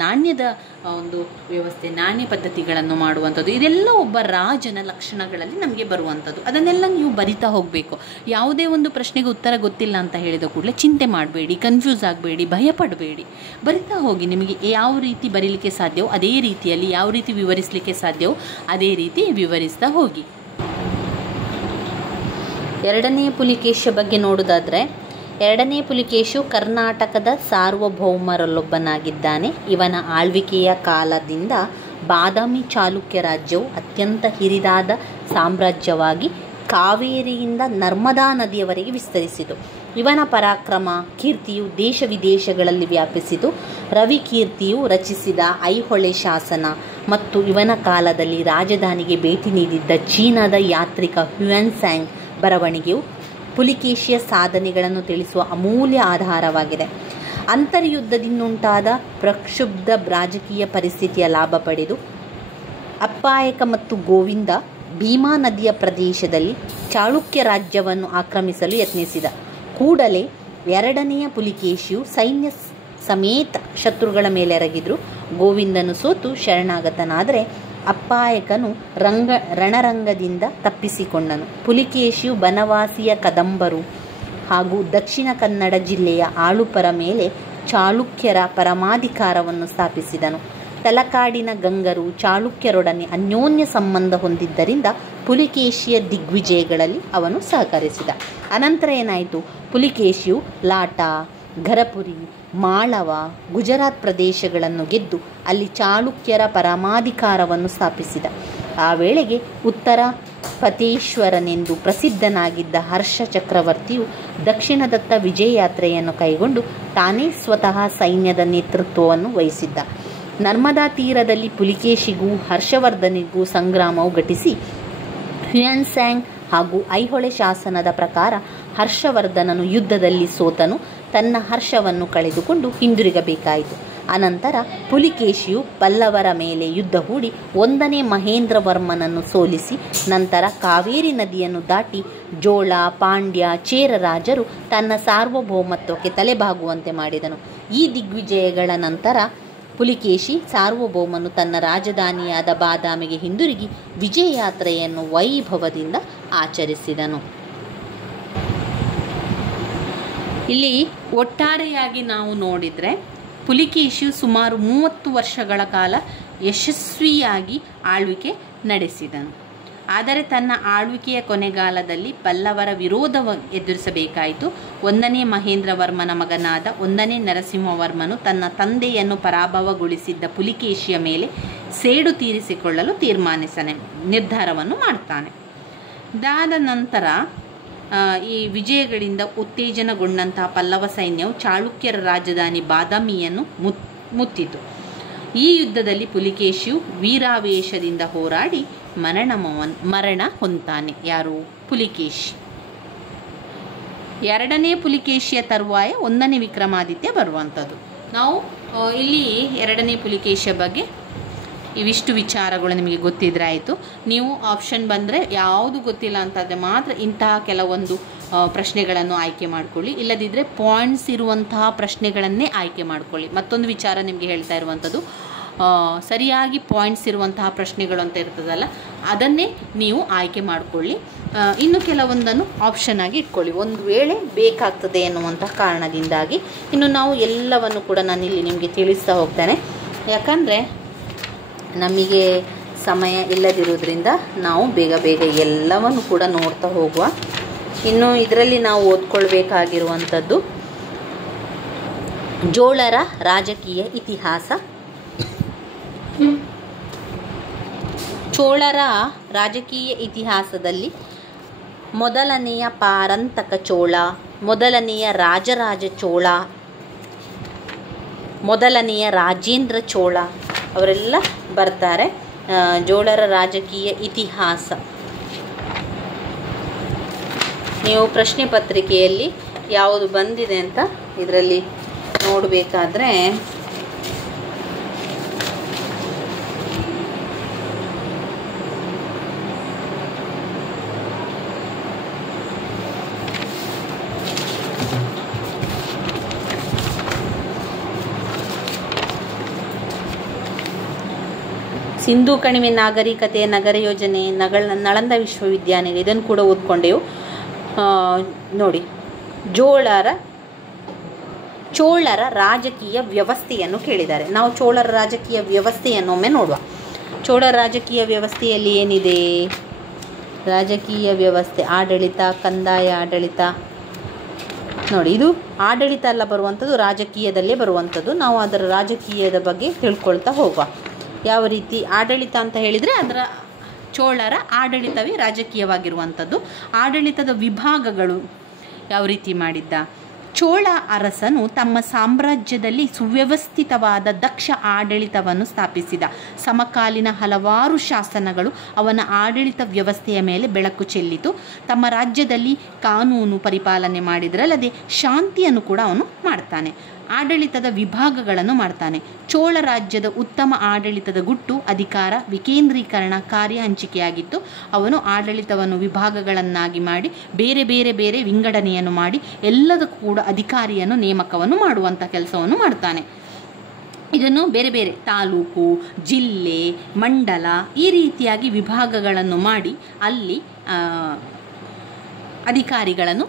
ನಾಣ್ಯದ ಒಂದು ವ್ಯವಸ್ಥೆ, ನಾಣ್ಯ ಪದ್ಧತಿಗಳನ್ನು ಮಾಡುವಂಥದ್ದು, ಇದೆಲ್ಲ ಒಬ್ಬ ರಾಜನ ಲಕ್ಷಣಗಳಲ್ಲಿ ನಮಗೆ ಬರುವಂಥದ್ದು. ಅದನ್ನೆಲ್ಲ ನೀವು ಬರಿತಾ ಹೋಗಬೇಕು. ಯಾವುದೇ ಒಂದು ಪ್ರಶ್ನೆಗೆ ಉತ್ತರ ಗೊತ್ತಿಲ್ಲ ಅಂತ ಹೇಳಿದ ಕೂಡಲೇ ಚಿಂತೆ ಮಾಡಬೇಡಿ, ಕನ್ಫ್ಯೂಸ್ ಆಗಬೇಡಿ, ಭಯಪಡಬೇಡಿ. ಬರಿತಾ ಹೋಗಿ. ನಿಮಗೆ ಯಾವ ರೀತಿ ಬರೀಲಿಕ್ಕೆ ಸಾಧ್ಯವೋ ಅದೇ ರೀತಿಯಲ್ಲಿ, ಯಾವ ರೀತಿ ವಿವರಿಸಲಿಕ್ಕೆ ಸಾಧ್ಯವೋ ಅದೇ ರೀತಿ ವಿವರಿಸ್ತಾ ಹೋಗಿ. ಎರಡನೆಯ ಪುಲಿಕೇಶಿಯ ಬಗ್ಗೆ ನೋಡೋದಾದರೆ, ಎರಡನೇ ಪುಲಿಕೇಶಿ ಕರ್ನಾಟಕದ ಸಾರ್ವಭೌಮರಲ್ಲೊಬ್ಬನಾಗಿದ್ದಾನೆ. ಇವನ ಆಳ್ವಿಕೆಯ ಕಾಲದಿಂದ ಬಾದಾಮಿ ಚಾಲುಕ್ಯ ರಾಜ್ಯವು ಅತ್ಯಂತ ಹಿರಿದಾದ ಸಾಮ್ರಾಜ್ಯವಾಗಿ ಕಾವೇರಿಯಿಂದ ನರ್ಮದಾ ನದಿಯವರೆಗೆ ವಿಸ್ತರಿಸಿತು. ಇವನ ಪರಾಕ್ರಮ ಕೀರ್ತಿಯು ದೇಶ ವಿದೇಶಗಳಲ್ಲಿ ವ್ಯಾಪಿಸಿತು. ರವಿಕೀರ್ತಿಯು ರಚಿಸಿದ ಐಹೊಳೆ ಶಾಸನ ಮತ್ತು ಇವನ ಕಾಲದಲ್ಲಿ ರಾಜಧಾನಿಗೆ ಭೇಟಿ ನೀಡಿದ್ದ ಚೀನಾದ ಯಾತ್ರಿಕ ಹ್ಯುಯೆನ್ಸಾಂಗ್ ಬರವಣಿಗೆಯು ಪುಲಿಕೇಶಿಯ ಸಾಧನೆಗಳನ್ನು ತಿಳಿಸುವ ಅಮೂಲ್ಯ ಆಧಾರವಾಗಿದೆ. ಅಂತರ್ಯುದ್ಧದಿಂದುಂಟಾದ ಪ್ರಕ್ಷುಬ್ಧ ರಾಜಕೀಯ ಪರಿಸ್ಥಿತಿಯ ಲಾಭ ಪಡೆದು ಅಪ್ಪಾಯಕ ಮತ್ತು ಗೋವಿಂದ ಭೀಮಾ ನದಿಯ ಪ್ರದೇಶದಲ್ಲಿ ಚಾಳುಕ್ಯ ರಾಜ್ಯವನ್ನು ಆಕ್ರಮಿಸಲು ಯತ್ನಿಸಿದ. ಕೂಡಲೇ ಎರಡನೆಯ ಪುಲಿಕೇಶಿಯು ಸೈನ್ಯ ಸಮೇತ ಶತ್ರುಗಳ ಮೇಲೆ ಎರಗಿದ್ರು. ಗೋವಿಂದನು ಸೋತು ಶರಣಾಗತನಾದರೆ ಅಪ್ಪಾಯಕನು ರಣರಂಗದಿಂದ ತಪ್ಪಿಸಿಕೊಂಡನು. ಪುಲಿಕೇಶಿಯು ಬನವಾಸಿಯ ಕದಂಬರು ಹಾಗೂ ದಕ್ಷಿಣ ಕನ್ನಡ ಜಿಲ್ಲೆಯ ಆಳುಪರ ಮೇಲೆ ಚಾಳುಕ್ಯರ ಪರಮಾಧಿಕಾರವನ್ನು ಸ್ಥಾಪಿಸಿದನು. ತಲಕಾಡಿನ ಗಂಗರು ಚಾಳುಕ್ಯರೊಡನೆ ಅನ್ಯೋನ್ಯ ಸಂಬಂಧ ಹೊಂದಿದ್ದರಿಂದ ಪುಲಿಕೇಶಿಯ ದಿಗ್ವಿಜಯಗಳಲ್ಲಿ ಅವನು ಸಹಕರಿಸಿದ. ಅನಂತರ ಏನಾಯಿತು? ಪುಲಿಕೇಶಿಯು ಲಾಟಾ, ಘರಪುರಿ, ಮಾಳವ, ಗುಜರಾತ್ ಪ್ರದೇಶಗಳನ್ನು ಗೆದ್ದು ಅಲ್ಲಿ ಚಾಳುಕ್ಯರ ಪರಮಾಧಿಕಾರವನ್ನು ಸ್ಥಾಪಿಸಿದ. ಆ ವೇಳೆಗೆ ಉತ್ತರ ಪತೇಶ್ವರನೆಂದು ಪ್ರಸಿದ್ಧನಾಗಿದ್ದ ಹರ್ಷ ಚಕ್ರವರ್ತಿಯು ದಕ್ಷಿಣದತ್ತ ವಿಜಯಯಾತ್ರೆಯನ್ನು ಕೈಗೊಂಡು ತಾನೇ ಸ್ವತಃ ಸೈನ್ಯದ ನೇತೃತ್ವವನ್ನು ವಹಿಸಿದ್ದ. ನರ್ಮದಾ ತೀರದಲ್ಲಿ ಪುಲಿಕೇಶಿಗೂ ಹರ್ಷವರ್ಧನಿಗೂ ಸಂಗ್ರಾಮವು ಘಟಿಸಿ ಹ್ಯುಯೆನ್ಸಾಂಗ್ ಹಾಗೂ ಐಹೊಳೆ ಶಾಸನದ ಪ್ರಕಾರ ಹರ್ಷವರ್ಧನನು ಯುದ್ಧದಲ್ಲಿ ಸೋತನು. ತನ್ನ ಹರ್ಷವನ್ನು ಕಳೆದುಕೊಂಡು ಹಿಂದಿರುಗಬೇಕಾಯಿತು. ಅನಂತರ ಪುಲಿಕೇಶಿಯು ಪಲ್ಲವರ ಮೇಲೆ ಯುದ್ಧ ಹೂಡಿ 1ನೇ ಮಹೇಂದ್ರವರ್ಮನನ್ನು ಸೋಲಿಸಿ ನಂತರ ಕಾವೇರಿ ನದಿಯನ್ನು ದಾಟಿ ಜೋಳ, ಪಾಂಡ್ಯ, ಚೇರ ರಾಜರು ತನ್ನ ಸಾರ್ವಭೌಮತ್ವಕ್ಕೆ ತಲೆಬಾಗುವಂತೆ ಮಾಡಿದನು. ಈ ದಿಗ್ವಿಜಯಗಳ ನಂತರ ಪುಲಿಕೇಶಿ ಸಾರ್ವಭೌಮನು ತನ್ನ ರಾಜಧಾನಿಯಾದ ಬಾದಾಮಿಗೆ ಹಿಂದಿರುಗಿ ವಿಜಯಯಾತ್ರೆಯನ್ನು ವೈಭವದಿಂದ ಆಚರಿಸಿದನು. ಇಲ್ಲಿ ಒಟ್ಟಾರೆಯಾಗಿ ನಾವು ನೋಡಿದರೆ ಪುಲಿಕೇಶಿಯು ಸುಮಾರು 30 ವರ್ಷಗಳ ಕಾಲ ಯಶಸ್ವಿಯಾಗಿ ಆಳ್ವಿಕೆ ನಡೆಸಿದನು. ಆದರೆ ತನ್ನ ಆಳ್ವಿಕೆಯ ಕೊನೆಗಾಲದಲ್ಲಿ ಪಲ್ಲವರ ವಿರೋಧ ಎದುರಿಸಬೇಕಾಯಿತು. 1ನೇ ಮಹೇಂದ್ರವರ್ಮನ ಮಗನಾದ 1ನೇ ನರಸಿಂಹವರ್ಮನು ತನ್ನ ತಂದೆಯನ್ನು ಪರಾಭವಗೊಳಿಸಿದ್ದ ಪುಲಿಕೇಶಿಯ ಮೇಲೆ ಸೇಡು ತೀರಿಸಿಕೊಳ್ಳಲು ನಿರ್ಧಾರವನ್ನು ಮಾಡ್ತಾನೆ. ಇದಾದ ನಂತರ ಈ ವಿಜಯಗಳಿಂದ ಉತ್ತೇಜನಗೊಂಡಂತಹ ಪಲ್ಲವ ಸೈನ್ಯವು ಚಾಳುಕ್ಯರ ರಾಜಧಾನಿ ಬಾದಾಮಿಯನ್ನು ಮುತ್ತಿತು. ಈ ಯುದ್ಧದಲ್ಲಿ ಪುಲಿಕೇಶಿಯು ವೀರಾವೇಶದಿಂದ ಹೋರಾಡಿ ಮರಣ ಹೊಂತಾನೆ. ಯಾರು? ಪುಲಿಕೇಶಿ. 2ನೇ ಪುಲಿಕೇಶಿಯ ತರುವಾಯ 1ನೇ ವಿಕ್ರಮಾದಿತ್ಯ ಬರುವಂಥದ್ದು. ನಾವು ಇಲ್ಲಿ 2ನೇ ಪುಲಿಕೇಶಿಯ ಬಗ್ಗೆ ಇವಿಷ್ಟು ವಿಚಾರಗಳು ನಿಮಗೆ ಗೊತ್ತಿದ್ರೆ ಆಯಿತು. ನೀವು ಆಪ್ಷನ್ ಬಂದರೆ ಯಾವುದು ಗೊತ್ತಿಲ್ಲ ಅಂತಾದರೆ ಮಾತ್ರ ಇಂತಹ ಕೆಲವೊಂದು ಪ್ರಶ್ನೆಗಳನ್ನು ಆಯ್ಕೆ ಮಾಡಿಕೊಳ್ಳಿ. ಇಲ್ಲದಿದ್ದರೆ ಪಾಯಿಂಟ್ಸ್ ಇರುವಂತಹ ಪ್ರಶ್ನೆಗಳನ್ನೇ ಆಯ್ಕೆ ಮಾಡಿಕೊಳ್ಳಿ. ಮತ್ತೊಂದು ವಿಚಾರ ನಿಮಗೆ ಹೇಳ್ತಾ ಇರುವಂಥದ್ದು, ಸರಿಯಾಗಿ ಪಾಯಿಂಟ್ಸ್ ಇರುವಂತಹ ಪ್ರಶ್ನೆಗಳು ಅಂತ ಇರ್ತದಲ್ಲ, ಅದನ್ನೇ ನೀವು ಆಯ್ಕೆ ಮಾಡಿಕೊಳ್ಳಿ. ಇನ್ನು ಕೆಲವೊಂದನ್ನು ಆಪ್ಷನ್ ಆಗಿ ಇಟ್ಕೊಳ್ಳಿ, ಒಂದು ವೇಳೆ ಬೇಕಾಗ್ತದೆ ಎನ್ನುವಂಥ ಕಾರಣದಿಂದಾಗಿ. ಇನ್ನು ನಾವು ಎಲ್ಲವನ್ನು ಕೂಡ ನಾನಿಲ್ಲಿ ನಿಮಗೆ ತಿಳಿಸ್ತಾ ಹೋಗ್ತೇನೆ, ಯಾಕಂದರೆ ನಮಗೆ ಸಮಯ ಇಲ್ಲದಿರೋದ್ರಿಂದ ನಾವು ಬೇಗ ಬೇಗ ಎಲ್ಲವನ್ನು ಕೂಡ ನೋಡ್ತಾ ಹೋಗುವ. ಇನ್ನು ಇದರಲ್ಲಿ ನಾವು ಓದ್ಕೊಳ್ಬೇಕಾಗಿರುವಂಥದ್ದು ಚೋಳರ ರಾಜಕೀಯ ಇತಿಹಾಸ. ಚೋಳರ ರಾಜಕೀಯ ಇತಿಹಾಸದಲ್ಲಿ ಮೊದಲನೆಯ ಪಾರಂತಕ ಚೋಳ, ಮೊದಲನೆಯ ರಾಜರಾಜ ಚೋಳ, ಮೊದಲನೆಯ ರಾಜೇಂದ್ರ ಚೋಳ ಅವರೆಲ್ಲ ಬರ್ತಾರೆ. ಚೋಳರ ರಾಜಕೀಯ ಇತಿಹಾಸ ನೀವು ಪ್ರಶ್ನೆ ಪತ್ರಿಕೆಯಲ್ಲಿ ಯಾವುದು ಬಂದಿದೆ ಅಂತ ಇದರಲ್ಲಿ ನೋಡಬೇಕಾದ್ರೆ ಸಿಂಧೂ ಕಣಿವೆ ನಾಗರಿಕತೆಯ ನಗರ ಯೋಜನೆ, ನಳಂದ ವಿಶ್ವವಿದ್ಯಾನಿಲಯ, ಇದನ್ನು ಕೂಡ ಓದ್ಕೊಂಡೆವು. ನೋಡಿ, ಚೋಳರ ರಾಜಕೀಯ ವ್ಯವಸ್ಥೆಯನ್ನು ಕೇಳಿದ್ದಾರೆ. ನಾವು ಚೋಳರ ರಾಜಕೀಯ ವ್ಯವಸ್ಥೆಯನ್ನು ಒಮ್ಮೆ ನೋಡುವ. ಚೋಳರ ರಾಜಕೀಯ ವ್ಯವಸ್ಥೆಯಲ್ಲಿ ಏನಿದೆ? ರಾಜಕೀಯ ವ್ಯವಸ್ಥೆ, ಆಡಳಿತ, ಕಂದಾಯ ಆಡಳಿತ. ನೋಡಿ, ಇದು ಆಡಳಿತ ಅಲ್ಲ ಬರುವಂಥದ್ದು, ರಾಜಕೀಯದಲ್ಲೇ ಬರುವಂಥದ್ದು. ನಾವು ಅದರ ರಾಜಕೀಯದ ಬಗ್ಗೆ ತಿಳ್ಕೊಳ್ತಾ ಹೋಗುವ. ಯಾವ ರೀತಿ ಆಡಳಿತ ಅಂತ ಹೇಳಿದರೆ ಅದರ ಚೋಳರ ಆಡಳಿತವೇ ರಾಜಕೀಯವಾಗಿರುವಂಥದ್ದು. ಆಡಳಿತದ ವಿಭಾಗಗಳು ಯಾವ ರೀತಿ ಮಾಡಿದ್ದ? ಚೋಳ ಅರಸನು ತಮ್ಮ ಸಾಮ್ರಾಜ್ಯದಲ್ಲಿ ಸುವ್ಯವಸ್ಥಿತವಾದ ದಕ್ಷ ಆಡಳಿತವನ್ನು ಸ್ಥಾಪಿಸಿದ. ಸಮಕಾಲೀನ ಹಲವಾರು ಶಾಸನಗಳು ಅವನ ಆಡಳಿತ ವ್ಯವಸ್ಥೆಯ ಮೇಲೆ ಬೆಳಕು ಚೆಲ್ಲಿತು. ತಮ್ಮ ರಾಜ್ಯದಲ್ಲಿ ಕಾನೂನು ಪರಿಪಾಲನೆ ಮಾಡಿದರಲ್ಲದೆ ಶಾಂತಿಯನ್ನು ಕೂಡ ಅವನು ಮಾಡ್ತಾನೆ. ಆಡಳಿತದ ವಿಭಾಗಗಳನ್ನು ಮಾಡ್ತಾನೆ. ಚೋಳ ರಾಜ್ಯದ ಉತ್ತಮ ಆಡಳಿತದ ಗುಟ್ಟು ಅಧಿಕಾರ ವಿಕೇಂದ್ರೀಕರಣ ಕಾರ್ಯ ಹಂಚಿಕೆಯಾಗಿತ್ತು. ಅವನು ಆಡಳಿತವನ್ನು ವಿಭಾಗಗಳನ್ನಾಗಿ ಮಾಡಿ ಬೇರೆ ಬೇರೆ ಬೇರೆ ವಿಂಗಡಣೆಯನ್ನು ಮಾಡಿ ಎಲ್ಲದಕ್ಕೂ ಕೂಡ ಅಧಿಕಾರಿಯನ್ನು ನೇಮಕವನ್ನು ಮಾಡುವಂಥ ಕೆಲಸವನ್ನು ಮಾಡ್ತಾನೆ. ಇದನ್ನು ಬೇರೆ ಬೇರೆ ತಾಲೂಕು, ಜಿಲ್ಲೆ, ಮಂಡಲ ಈ ರೀತಿಯಾಗಿ ವಿಭಾಗಗಳನ್ನು ಮಾಡಿ ಅಲ್ಲಿ ಅಧಿಕಾರಿಗಳನ್ನು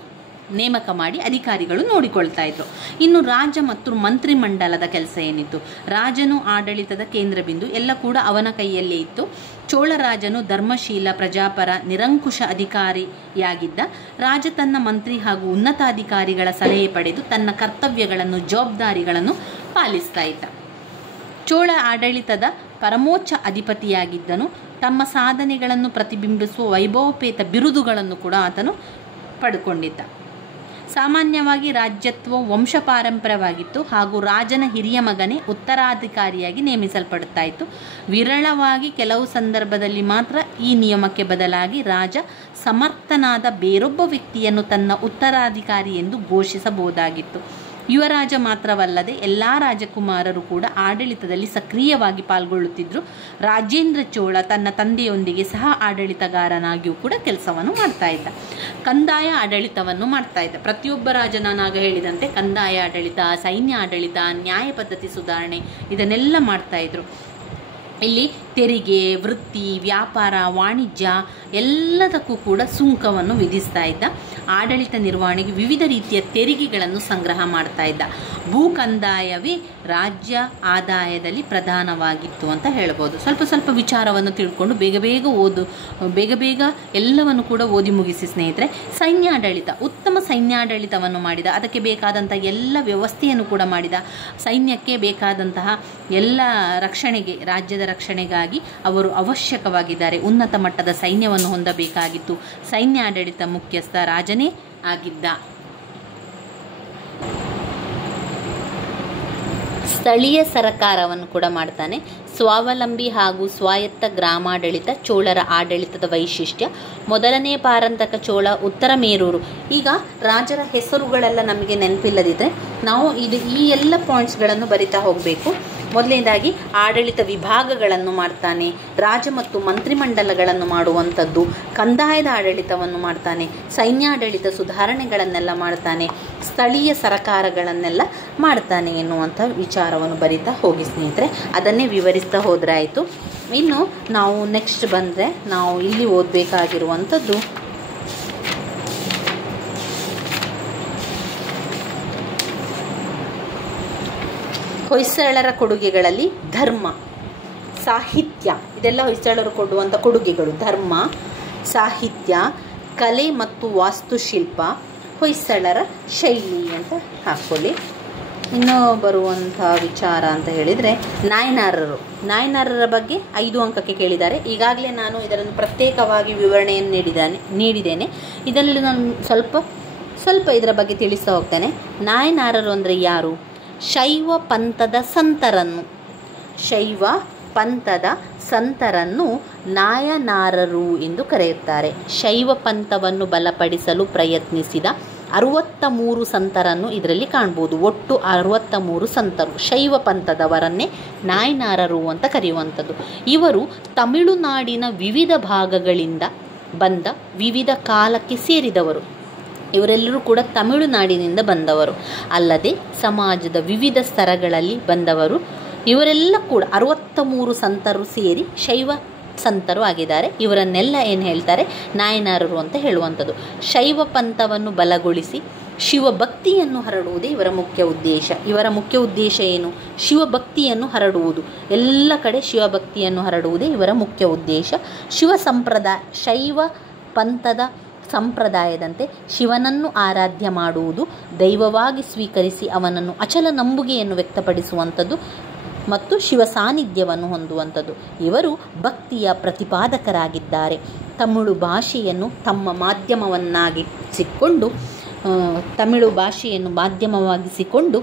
ನೇಮಕ ಮಾಡಿ ಅಧಿಕಾರಿಗಳು ನೋಡಿಕೊಳ್ತಾ ಇದ್ರು. ಇನ್ನು ರಾಜ ಮತ್ತು ಮಂತ್ರಿಮಂಡಲದ ಕೆಲಸ ಏನಿತ್ತು? ರಾಜನು ಆಡಳಿತದ ಕೇಂದ್ರ ಬಿಂದು, ಎಲ್ಲ ಕೂಡ ಅವನ ಕೈಯಲ್ಲೇ ಇತ್ತು. ಚೋಳರಾಜನು ಧರ್ಮಶೀಲ, ಪ್ರಜಾಪರ, ನಿರಂಕುಶ ಅಧಿಕಾರಿಯಾಗಿದ್ದ. ರಾಜ ತನ್ನ ಮಂತ್ರಿ ಹಾಗೂ ಉನ್ನತಾಧಿಕಾರಿಗಳ ಸಲಹೆ ಪಡೆದು ತನ್ನ ಕರ್ತವ್ಯಗಳನ್ನು, ಜವಾಬ್ದಾರಿಗಳನ್ನು ಪಾಲಿಸ್ತಾ ಇದ್ದ. ಚೋಳ ಆಡಳಿತದ ಪರಮೋಚ್ಚ ಅಧಿಪತಿಯಾಗಿದ್ದನು. ತಮ್ಮ ಸಾಧನೆಗಳನ್ನು ಪ್ರತಿಬಿಂಬಿಸುವ ವೈಭವೋಪೇತ ಬಿರುದುಗಳನ್ನು ಕೂಡ ಆತನು ಪಡ್ಕೊಂಡಿದ್ದ. ಸಾಮಾನ್ಯವಾಗಿ ರಾಜ್ಯತ್ವ ವಂಶಪಾರಂಪರ್ಯವಾಗಿತ್ತು ಹಾಗೂ ರಾಜನ ಹಿರಿಯ ಮಗನೇ ಉತ್ತರಾಧಿಕಾರಿಯಾಗಿ ನೇಮಿಸಲ್ಪಡುತ್ತಾ ಇತ್ತು. ವಿರಳವಾಗಿ ಕೆಲವು ಸಂದರ್ಭದಲ್ಲಿ ಮಾತ್ರ ಈ ನಿಯಮಕ್ಕೆ ಬದಲಾಗಿ ರಾಜ ಸಮರ್ಥನಾದ ಬೇರೊಬ್ಬ ವ್ಯಕ್ತಿಯನ್ನು ತನ್ನ ಉತ್ತರಾಧಿಕಾರಿ ಎಂದು ಘೋಷಿಸಬಹುದಾಗಿತ್ತು. ಯುವರಾಜ ಮಾತ್ರವಲ್ಲದೆ ಎಲ್ಲ ರಾಜಕುಮಾರರು ಕೂಡ ಆಡಳಿತದಲ್ಲಿ ಸಕ್ರಿಯವಾಗಿ ಪಾಲ್ಗೊಳ್ಳುತ್ತಿದ್ದರು. ರಾಜೇಂದ್ರ ಚೋಳ ತನ್ನ ತಂದೆಯೊಂದಿಗೆ ಸಹ ಆಡಳಿತಗಾರನಾಗಿಯೂ ಕೂಡ ಕೆಲಸವನ್ನು ಮಾಡ್ತಾ ಇದ್ದ. ಕಂದಾಯ ಆಡಳಿತವನ್ನು ಮಾಡ್ತಾ ಇದ್ದ. ಪ್ರತಿಯೊಬ್ಬ ರಾಜ ನಾನಾಗ ಹೇಳಿದಂತೆ ಕಂದಾಯ ಆಡಳಿತ, ಸೈನ್ಯ ಆಡಳಿತ, ನ್ಯಾಯ ಪದ್ಧತಿ ಸುಧಾರಣೆ ಇದನ್ನೆಲ್ಲ ಮಾಡ್ತಾ ಇದ್ರು. ಇಲ್ಲಿ ತೆರಿಗೆ, ವೃತ್ತಿ, ವ್ಯಾಪಾರ, ವಾಣಿಜ್ಯ ಎಲ್ಲದಕ್ಕೂ ಕೂಡ ಸುಂಕವನ್ನು ವಿಧಿಸ್ತಾ ಇದ್ದ. ಆಡಳಿತ ನಿರ್ವಹಣೆಗೆ ವಿವಿಧ ರೀತಿಯ ತೆರಿಗೆಗಳನ್ನು ಸಂಗ್ರಹ ಮಾಡ್ತಾ ಇದ್ದ. ಭೂ ಕಂದಾಯವೇ ರಾಜ್ಯ ಆದಾಯದಲ್ಲಿ ಪ್ರಧಾನವಾಗಿತ್ತು ಅಂತ ಹೇಳ್ಬೋದು. ಸ್ವಲ್ಪ ಸ್ವಲ್ಪ ವಿಚಾರವನ್ನು ತಿಳ್ಕೊಂಡು ಬೇಗ ಬೇಗ ಎಲ್ಲವನ್ನು ಕೂಡ ಓದಿ ಮುಗಿಸಿ ಸ್ನೇಹಿತರೆ. ಸೈನ್ಯಾಡಳಿತ, ಉತ್ತಮ ಸೈನ್ಯಾಡಳಿತವನ್ನು ಮಾಡಿದ. ಅದಕ್ಕೆ ಬೇಕಾದಂಥ ಎಲ್ಲ ವ್ಯವಸ್ಥೆಯನ್ನು ಕೂಡ ಮಾಡಿದ. ಸೈನ್ಯಕ್ಕೆ ಬೇಕಾದಂತಹ ಎಲ್ಲ ರಕ್ಷಣೆಗೆ, ರಾಜ್ಯದ ರಕ್ಷಣೆಗಾಗಿ ಅವರು ಅವಶ್ಯಕವಾಗಿದ್ದಾರೆ. ಉನ್ನತ ಮಟ್ಟದ ಸೈನ್ಯವನ್ನು ಹೊಂದಬೇಕಾಗಿತ್ತು. ಸೈನ್ಯಾಡಳಿತ ಮುಖ್ಯಸ್ಥ ರಾಜನೇ ಆಗಿದ್ದ. ಸ್ಥಳೀಯ ಸರಕಾರವನ್ನು ಕೂಡ ಮಾಡ್ತಾನೆ. ಸ್ವಾವಲಂಬಿ ಹಾಗೂ ಸ್ವಾಯತ್ತ ಗ್ರಾಮಾಡಳಿತ ಚೋಳರ ಆಡಳಿತದ ವೈಶಿಷ್ಟ್ಯ. ಮೊದಲನೇ ಪಾರಂತಕ ಚೋಳ ಉತ್ತರ ಮೇರೂರು. ಈಗ ರಾಜರ ಹೆಸರುಗಳೆಲ್ಲ ನಮಗೆ ನೆನಪಿಲ್ಲದಿದ್ದರೆ ನಾವು ಈ ಎಲ್ಲ ಪಾಯಿಂಟ್ಸ್ಗಳನ್ನು ಬರಿತಾ ಹೋಗಬೇಕು. ಮೊದಲನೇದಾಗಿ ಆಡಳಿತ ವಿಭಾಗಗಳನ್ನು ಮಾಡ್ತಾನೆ, ರಾಜ ಮತ್ತು ಮಂತ್ರಿಮಂಡಲಗಳನ್ನು ಮಾಡುವಂಥದ್ದು, ಕಂದಾಯದ ಆಡಳಿತವನ್ನು ಮಾಡ್ತಾನೆ, ಸೈನ್ಯಾಡಳಿತ ಸುಧಾರಣೆಗಳನ್ನೆಲ್ಲ ಮಾಡ್ತಾನೆ, ಸ್ಥಳೀಯ ಸರಕಾರಗಳನ್ನೆಲ್ಲ ಮಾಡ್ತಾನೆ ಎನ್ನುವಂಥ ವಿಚಾರವನ್ನು ಬರಿತಾ ಹೋಗಿ ಸ್ನೇಹಿತರೆ. ಅದನ್ನೇ ವಿವರಿಸ್ತಾ ಹೋದರೆ ಆಯಿತು. ಇನ್ನು ನಾವು ನೆಕ್ಸ್ಟ್ ಬಂದರೆ ನಾವು ಇಲ್ಲಿ ಓದಬೇಕಾಗಿರುವಂಥದ್ದು ಹೊಯ್ಸಳರ ಕೊಡುಗೆಗಳಲ್ಲಿ ಧರ್ಮ, ಸಾಹಿತ್ಯ, ಇದೆಲ್ಲ ಹೊಯ್ಸಳರು ಕೊಡುವಂಥ ಕೊಡುಗೆಗಳು. ಧರ್ಮ, ಸಾಹಿತ್ಯ, ಕಲೆ ಮತ್ತು ವಾಸ್ತುಶಿಲ್ಪ, ಹೊಯ್ಸಳರ ಶೈಲಿ ಅಂತ ಹಾಕ್ಕೊಳ್ಳಿ. ಇನ್ನೂ ಬರುವಂಥ ವಿಚಾರ ಅಂತ ಹೇಳಿದರೆ ನಾಯನಾರರು. ನಾಯನಾರರ ಬಗ್ಗೆ 5 ಅಂಕಕ್ಕೆ ಕೇಳಿದ್ದಾರೆ. ಈಗಾಗಲೇ ನಾನು ಇದನ್ನು ಪ್ರತ್ಯೇಕವಾಗಿ ವಿವರಣೆಯನ್ನು ನೀಡಿದ್ದೇನೆ. ಇದರಲ್ಲಿ ನಾನು ಸ್ವಲ್ಪ ಇದರ ಬಗ್ಗೆ ತಿಳಿಸ್ತಾ ಹೋಗ್ತೇನೆ. ನಾಯನಾರರು ಅಂದರೆ ಯಾರು? ಶೈವ ಪಂಥದ ಸಂತರನ್ನು ನಾಯನಾರರು ಎಂದು ಕರೆಯುತ್ತಾರೆ. ಶೈವ ಪಂಥವನ್ನು ಬಲಪಡಿಸಲು ಪ್ರಯತ್ನಿಸಿದ 63 ಸಂತರನ್ನು ಇದರಲ್ಲಿ ಕಾಣ್ಬೋದು. ಒಟ್ಟು 63 ಸಂತರು ಶೈವ ಪಂಥದವರನ್ನೇ ನಾಯನಾರರು ಅಂತ ಕರೆಯುವಂಥದ್ದು. ಇವರು ತಮಿಳುನಾಡಿನ ವಿವಿಧ ಭಾಗಗಳಿಂದ ಬಂದ ವಿವಿಧ ಕಾಲಕ್ಕೆ ಸೇರಿದವರು. ಇವರೆಲ್ಲರೂ ಕೂಡ ತಮಿಳುನಾಡಿನಿಂದ ಬಂದವರು, ಅಲ್ಲದೆ ಸಮಾಜದ ವಿವಿಧ ಸ್ತರಗಳಲ್ಲಿ ಬಂದವರು. ಇವರೆಲ್ಲ ಕೂಡ 63 ಸಂತರು ಸೇರಿ ಶೈವ ಸಂತರು ಆಗಿದ್ದಾರೆ. ಇವರನ್ನೆಲ್ಲ ಏನು ಹೇಳ್ತಾರೆ? ನಾಯನಾರರು ಅಂತ ಹೇಳುವಂಥದ್ದು. ಶೈವ ಪಂಥವನ್ನು ಬಲಗೊಳಿಸಿ ಶಿವಭಕ್ತಿಯನ್ನು ಹರಡುವುದೇ ಇವರ ಮುಖ್ಯ ಉದ್ದೇಶ. ಇವರ ಮುಖ್ಯ ಉದ್ದೇಶ ಏನು? ಶಿವಭಕ್ತಿಯನ್ನು ಹರಡುವುದು. ಎಲ್ಲ ಕಡೆ ಶಿವಭಕ್ತಿಯನ್ನು ಹರಡುವುದೇ ಇವರ ಮುಖ್ಯ ಉದ್ದೇಶ. ಶೈವ ಪಂಥದ ಸಂಪ್ರದಾಯದಂತೆ ಶಿವನನ್ನು ಆರಾಧ್ಯ ಮಾಡುವುದು, ದೈವವಾಗಿ ಸ್ವೀಕರಿಸಿ ಅವನನ್ನು ಅಚಲ ನಂಬುಗೆಯನ್ನು ವ್ಯಕ್ತಪಡಿಸುವಂಥದ್ದು ಮತ್ತು ಶಿವ ಸಾನ್ನಿಧ್ಯವನ್ನು ಹೊಂದುವಂಥದ್ದು. ಇವರು ಭಕ್ತಿಯ ಪ್ರತಿಪಾದಕರಾಗಿದ್ದಾರೆ. ತಮಿಳು ಭಾಷೆಯನ್ನು ಮಾಧ್ಯಮವಾಗಿಸಿಕೊಂಡು